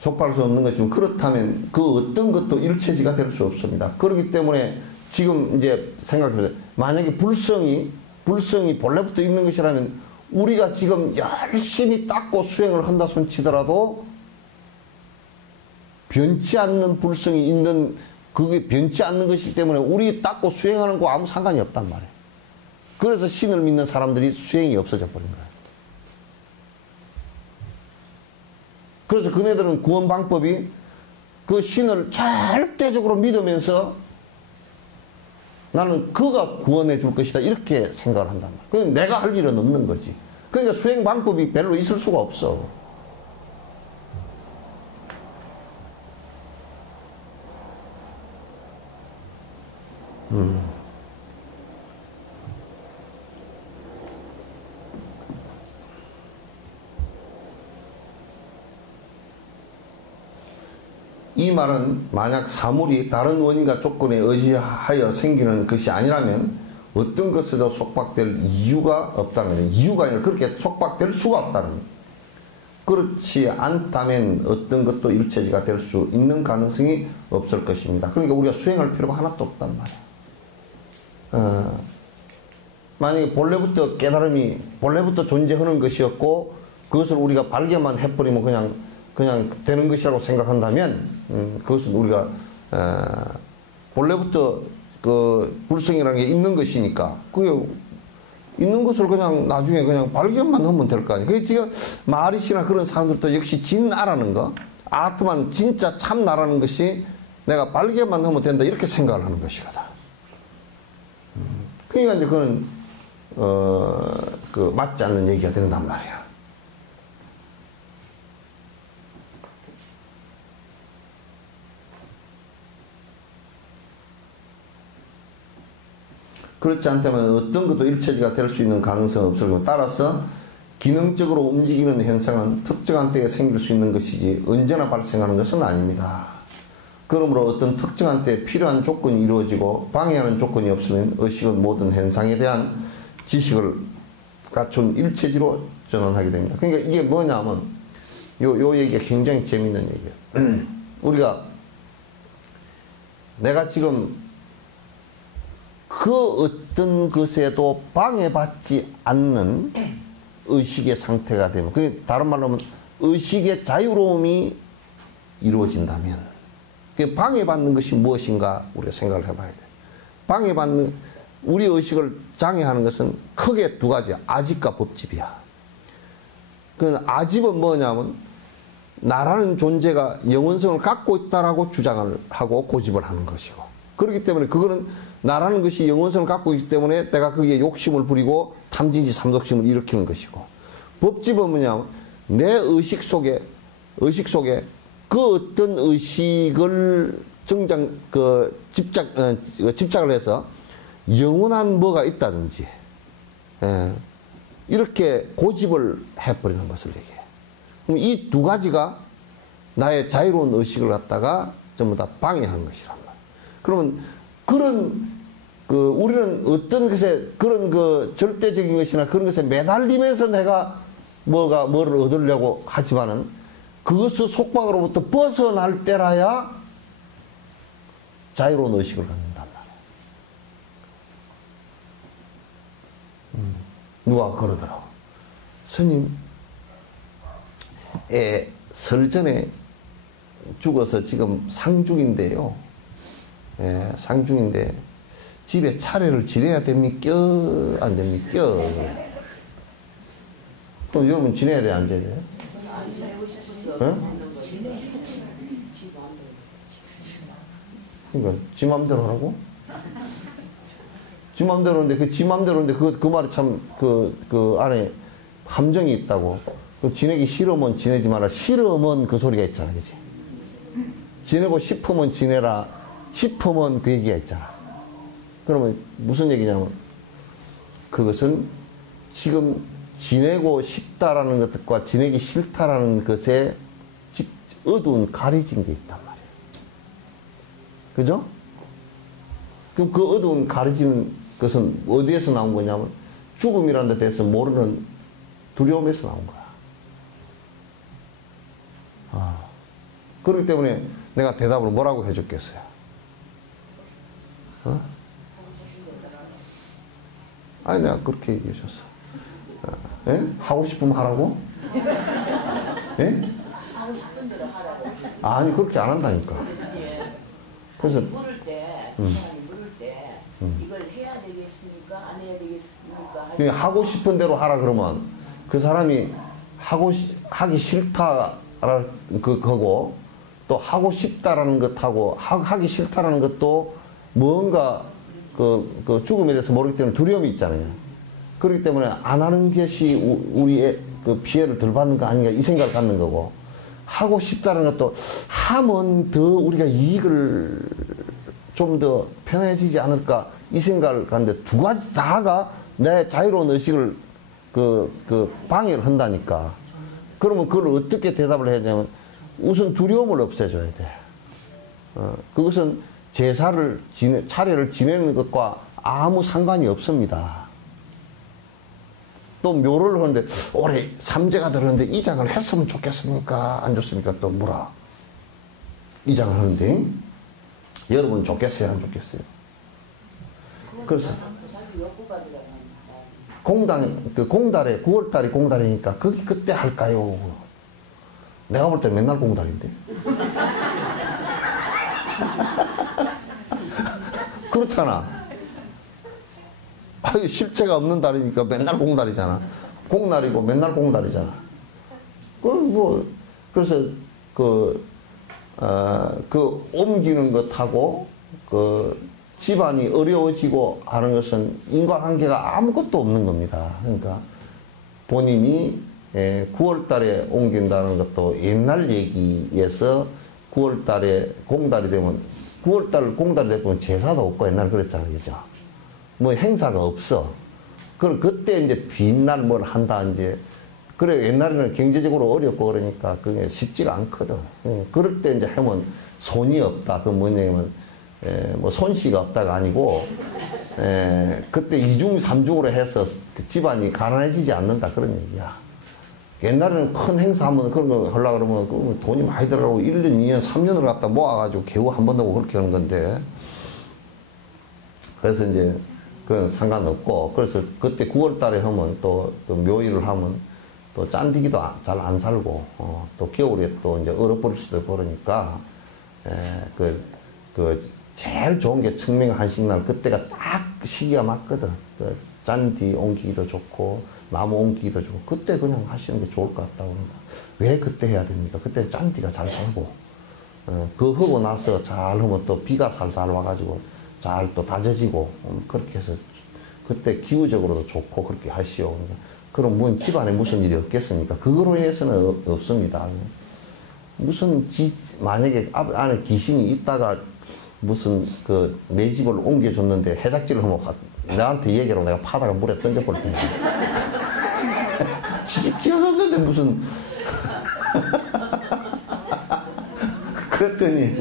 속박할 수 없는 것이면, 그렇다면 그 어떤 것도 일체지가 될 수 없습니다. 그렇기 때문에 지금 이제 생각해보세요. 만약에 불성이 본래부터 있는 것이라면 우리가 지금 열심히 닦고 수행을 한다 손 치더라도 변치 않는 불성이 있는, 그게 변치 않는 것이기 때문에 우리 닦고 수행하는 거 아무 상관이 없단 말이에요. 그래서 신을 믿는 사람들이 수행이 없어져 버린 거예요. 그래서 그네들은 구원 방법이 그 신을 절대적으로 믿으면서 나는 그가 구원해 줄 것이다, 이렇게 생각을 한단 말이에요. 그건 내가 할 일은 없는 거지. 그러니까 수행 방법이 별로 있을 수가 없어. 이 말은 만약 사물이 다른 원인과 조건에 의지하여 생기는 것이 아니라면 어떤 것에도 속박될 이유가 없다는 거예요. 이유가 아니라 그렇게 속박될 수가 없다는 거예요. 그렇지 않다면 어떤 것도 일체지가 될 수 있는 가능성이 없을 것입니다. 그러니까 우리가 수행할 필요가 하나도 없단 말이에요. 만약에 본래부터 깨달음이 본래부터 존재하는 것이었고 그것을 우리가 발견만 해버리면 그냥 되는 것이라고 생각한다면 그것은 우리가 본래부터 그 불성이라는 게 있는 것이니까 그게 있는 것을 그냥 나중에 그냥 발견만 하면 될 거 아니에요. 그게 지금 마리시나 그런 사람들도 역시 진나라는 거, 아트만 진짜 참나라는 것이 내가 발견만 하면 된다 이렇게 생각을 하는 것이거든. 그러니까 이제 그건 그 맞지 않는 얘기가 된단 말이야. 그렇지 않다면 어떤 것도 일체지가 될 수 있는 가능성은 없을 따라서 기능적으로 움직이는 현상은 특정한 때에 생길 수 있는 것이지 언제나 발생하는 것은 아닙니다. 그러므로 어떤 특정한 때에 필요한 조건이 이루어지고 방해하는 조건이 없으면 의식은 모든 현상에 대한 지식을 갖춘 일체지로 전환하게 됩니다. 그러니까 이게 뭐냐면 요 얘기가 굉장히 재밌는 얘기예요. 우리가 내가 지금 그 어떤 것에도 방해받지 않는 의식의 상태가 되면, 그게 다른 말로 하면 의식의 자유로움이 이루어진다면, 그 방해받는 것이 무엇인가 우리가 생각을 해봐야 돼. 방해받는 우리 의식을 장애하는 것은 크게 두 가지야. 아집과 법집이야. 그 아집은 뭐냐면 나라는 존재가 영원성을 갖고 있다라고 주장을 하고 고집을 하는 것이고, 그렇기 때문에 그거는 나라는 것이 영원성을 갖고 있기 때문에 내가 거기에 욕심을 부리고 탐진지 삼독심을 일으키는 것이고, 법집은 뭐냐면 내 의식 속에 그 어떤 의식을 집착을 해서 영원한 뭐가 있다든지, 이렇게 고집을 해버리는 것을 얘기해. 그럼 이 두 가지가 나의 자유로운 의식을 갖다가 전부 다 방해하는 것이란 말이야. 그러면 그런 우리는 어떤 것에, 그런 절대적인 것이나 그런 것에 매달리면서 내가 뭐를 얻으려고 하지만은 그것의 속박으로부터 벗어날 때라야 자유로운 의식을 갖는단 말이에요. 누가 그러더라고. 스님, 설전에 죽어서 지금 상중인데요. 상중인데 집에 차례를 지내야 됩니까? 안 됩니까? 또 여러분 지내야 돼, 안 지내야 돼? 응? 그러니까 지 맘대로 하라고? 지 맘대로 하는데 지 맘대로 하는데 그 말이 참 그 안에 함정이 있다고. 지내기 싫으면 지내지 마라. 싫으면 그 소리가 있잖아, 그치? 지내고 싶으면 지내라. 싶으면 그 얘기가 있잖아. 그러면 무슨 얘기냐면 그것은 지금 지내고 싶다라는 것과 지내기 싫다라는 것에 어두운 가려진 게 있단 말이에요. 그죠? 그럼 그 어두운 가려지는 것은 어디에서 나온 거냐면 죽음이라는 데 대해서 모르는 두려움에서 나온 거야. 그렇기 때문에 내가 대답을 뭐라고 해줬겠어요? 아니, 내가 그렇게 얘기해 줬어. 하고 싶으면 하라고? 예? 하고 싶은 대로 하라고. 아니, 그렇게 안 한다니까. 그래서 물을 때, 그 사람이 물을 때 이걸 해야 되겠습니까? 안 해야 되겠습니까? 하고 싶은 대로 하라 그러면 그 사람이 하기 싫다라는 거고 또 하고 싶다라는 것하고 하기 싫다라는 것도 뭔가 그 죽음에 대해서 모르기 때문에 두려움이 있잖아요. 그렇기 때문에 안 하는 것이 우리의 그 피해를 덜 받는 거 아닌가 이 생각을 갖는 거고 하고 싶다는 것도 하면 더 우리가 이익을 좀 더 편해지지 않을까 이 생각을 갖는데 두 가지 다가 내 자유로운 의식을 방해를 한다니까. 그러면 그걸 어떻게 대답을 해야 되냐면 우선 두려움을 없애줘야 돼. 그것은 차례를 지내는 것과 아무 상관이 없습니다. 또 묘를 하는데 올해 삼재가 들었는데 이장을 했으면 좋겠습니까? 안 좋습니까? 또 뭐라? 이장을 하는데 여러분 좋겠어요? 안 좋겠어요? 그래서 공달에 9월달이 공달이니까 그때 할까요? 내가 볼 때 맨날 공달인데. 그렇잖아. 실체가 없는 달이니까 맨날 공달이잖아. 공날이고 맨날 공달이잖아. 그래서 옮기는 것하고 집안이 어려워지고 하는 것은 인과관계가 아무것도 없는 겁니다. 그러니까 본인이 9월 달에 옮긴다는 것도 옛날 얘기에서 9월 달에 공달이 되면 9월 달 공달이 되면 제사도 없고 옛날 그랬잖아요. 그죠? 뭐 행사가 없어. 그럼 그때 이제 빈날 뭘 한다 이제. 그래 옛날에는 경제적으로 어렵고 그러니까 그게 쉽지가 않거든. 그럴 때 이제 하면 손이 없다. 그 뭐냐면 뭐 손씨가 없다가 아니고 그때 2중 3중으로 해서 그 집안이 가난해지지 않는다 그런 얘기야. 옛날에는 큰 행사하면 그런 거 하려고 그러면 돈이 많이 들어가고 1년, 2년, 3년을 갖다 모아가지고 겨우 한 번 하고 그렇게 하는 건데. 그래서 이제 그건 상관없고, 그래서 그때 9월 달에 하면 또 묘일을 하면 또 짠디기도 잘 안 살고, 또 겨울에 또 이제 얼어버릴 수도 있고 그러니까, 제일 좋은 게 청명한식날 그때가 딱 시기가 맞거든. 짠디 옮기기도 좋고, 나무 옮기기도 좋고, 그때 그냥 하시는 게 좋을 것 같다고 합니다. 왜 그때 해야 됩니까? 그때 짠디가 잘 살고, 그거 하고 나서 잘 하면 또 비가 살살 와가지고 잘 또 다져지고, 그렇게 해서 그때 기후적으로도 좋고 그렇게 하시오. 그러니까 그럼 뭐 집안에 무슨 일이 없겠습니까? 그거로 인해서는 없습니다. 무슨 만약에 안에 귀신이 있다가 무슨 내 집을 옮겨줬는데 해작질을 하면 나한테 얘기하고 내가 파다가 물에 던져버릴 텐데. 지집 지어줬는데 무슨. 그랬더니,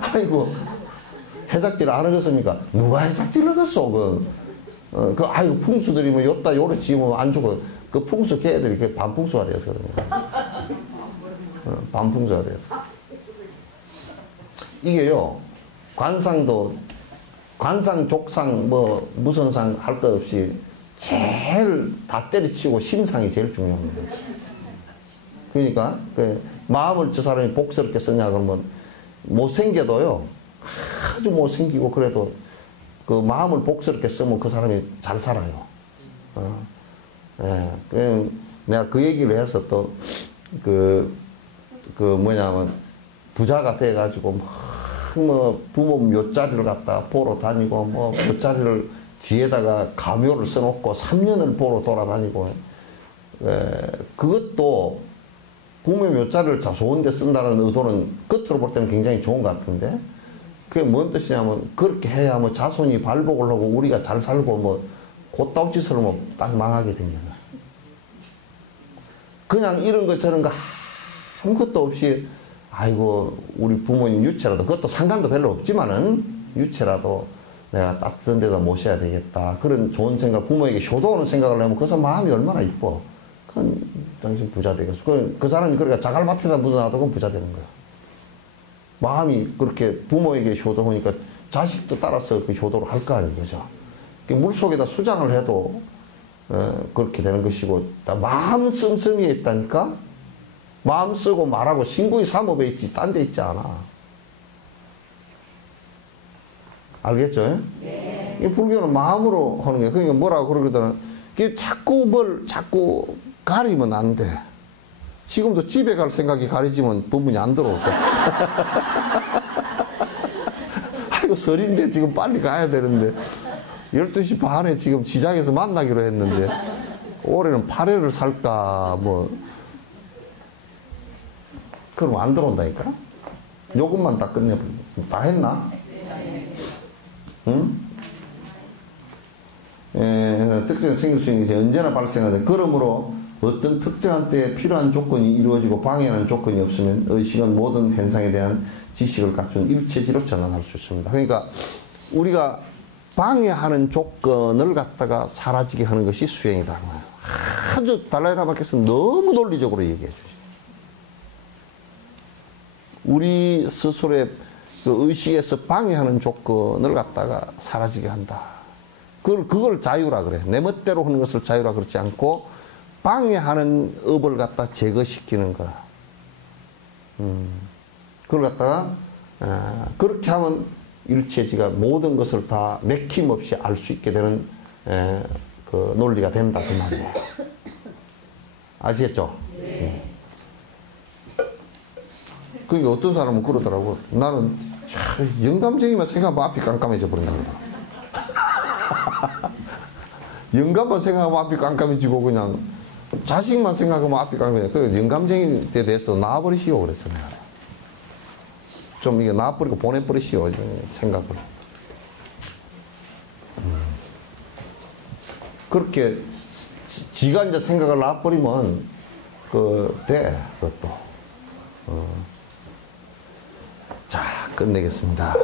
아이고, 해삭질 안 하겠습니까? 누가 해삭질 하겠어? 아이고, 풍수들이 뭐, 요따 요래 지으면 안 죽어. 그 풍수 개들이 반풍수가 돼서 그러니까. 반풍수가 돼서. 이게요, 관상, 족상, 뭐, 무슨 상 할 것 없이 제일 다 때려치고 심상이 제일 중요합니다. 그러니까, 마음을 저 사람이 복스럽게 쓰냐, 그러면 못생겨도요, 아주 못생기고 그래도 그 마음을 복스럽게 쓰면 그 사람이 잘 살아요. 예, 내가 그 얘기를 해서 또, 뭐냐면, 부자가 돼가지고, 뭐, 부모 묘자리를 갖다 보러 다니고, 뭐, 묘자리를 뒤에다가 가묘를 써놓고 3년을 보러 돌아다니고, 그것도 부모 묘자리를 좋은 데 쓴다는 의도는 겉으로 볼 때는 굉장히 좋은 것 같은데, 그게 뭔 뜻이냐면, 그렇게 해야 뭐 자손이 발복을 하고 우리가 잘 살고 뭐, 곧다우짓을 뭐 딱 망하게 됩니다. 그냥 이런 거 저런 거 아무것도 없이, 아이고, 우리 부모님 유체라도, 그것도 상관도 별로 없지만은, 유체라도 내가 따뜻한 데다 모셔야 되겠다. 그런 좋은 생각, 부모에게 효도하는 생각을 하면 그 사람 마음이 얼마나 이뻐. 그건 당신 부자 되겠어. 그 사람이 그러니까 자갈밭에다 묻어놔도 그건 부자 되는 거야. 마음이 그렇게 부모에게 효도하니까 자식도 따라서 그 효도를 할 거 아니에요. 그죠? 물 속에다 수장을 해도, 그렇게 되는 것이고, 마음 씀씀이에 있다니까? 마음 쓰고 말하고 신구의 삼업에 있지, 딴 데 있지 않아. 알겠죠? 네. 이 불교는 마음으로 하는 거예요. 그러니까 뭐라고 그러거든. 자꾸 가리면 안 돼. 지금도 집에 갈 생각이 가리지면 부분이 안 들어올 거야. 아이고, 설인데 지금 빨리 가야 되는데. 12시 반에 지금 시장에서 만나기로 했는데, 올해는 8회를 살까, 뭐. 그럼 안 들어온다니까? 요것만 다 끝내버려. 다 했나? 응? 특정한 생길 수 있는 것이 언제나 발생하는. 그러므로 어떤 특정한 때에 필요한 조건이 이루어지고 방해하는 조건이 없으면 의식은 모든 현상에 대한 지식을 갖춘 일체지로 전환할 수 있습니다. 그러니까 우리가 방해하는 조건을 갖다가 사라지게 하는 것이 수행이다. 아주 달라이라마께서 너무 논리적으로 얘기해 주죠. 우리 스스로의 그 의식에서 방해하는 조건을 갖다가 사라지게 한다. 그걸 자유라 그래. 내 멋대로 하는 것을 자유라 그렇지 않고 방해하는 업을 갖다 제거시키는 거야. 그걸 갖다가 그렇게 하면 일체지가 모든 것을 다 맥힘없이 알 수 있게 되는 그 논리가 된다 그 말이에요. 아시겠죠? 네. 그러니까 어떤 사람은 그러더라고. 나는 영감쟁이만 생각하면 앞이 깜깜해져 버린다 그러더라고. 영감만 생각하면 앞이 깜깜해지고 그냥 자식만 생각하면 앞이 깜깜해져. 그 영감쟁이에 대해서 놔버리시오 그랬어 내가. 좀 이게 놔버리고 보내버리시오 생각을. 그렇게 지가 이제 생각을 놔버리면 돼 그것도. 자, 끝내겠습니다.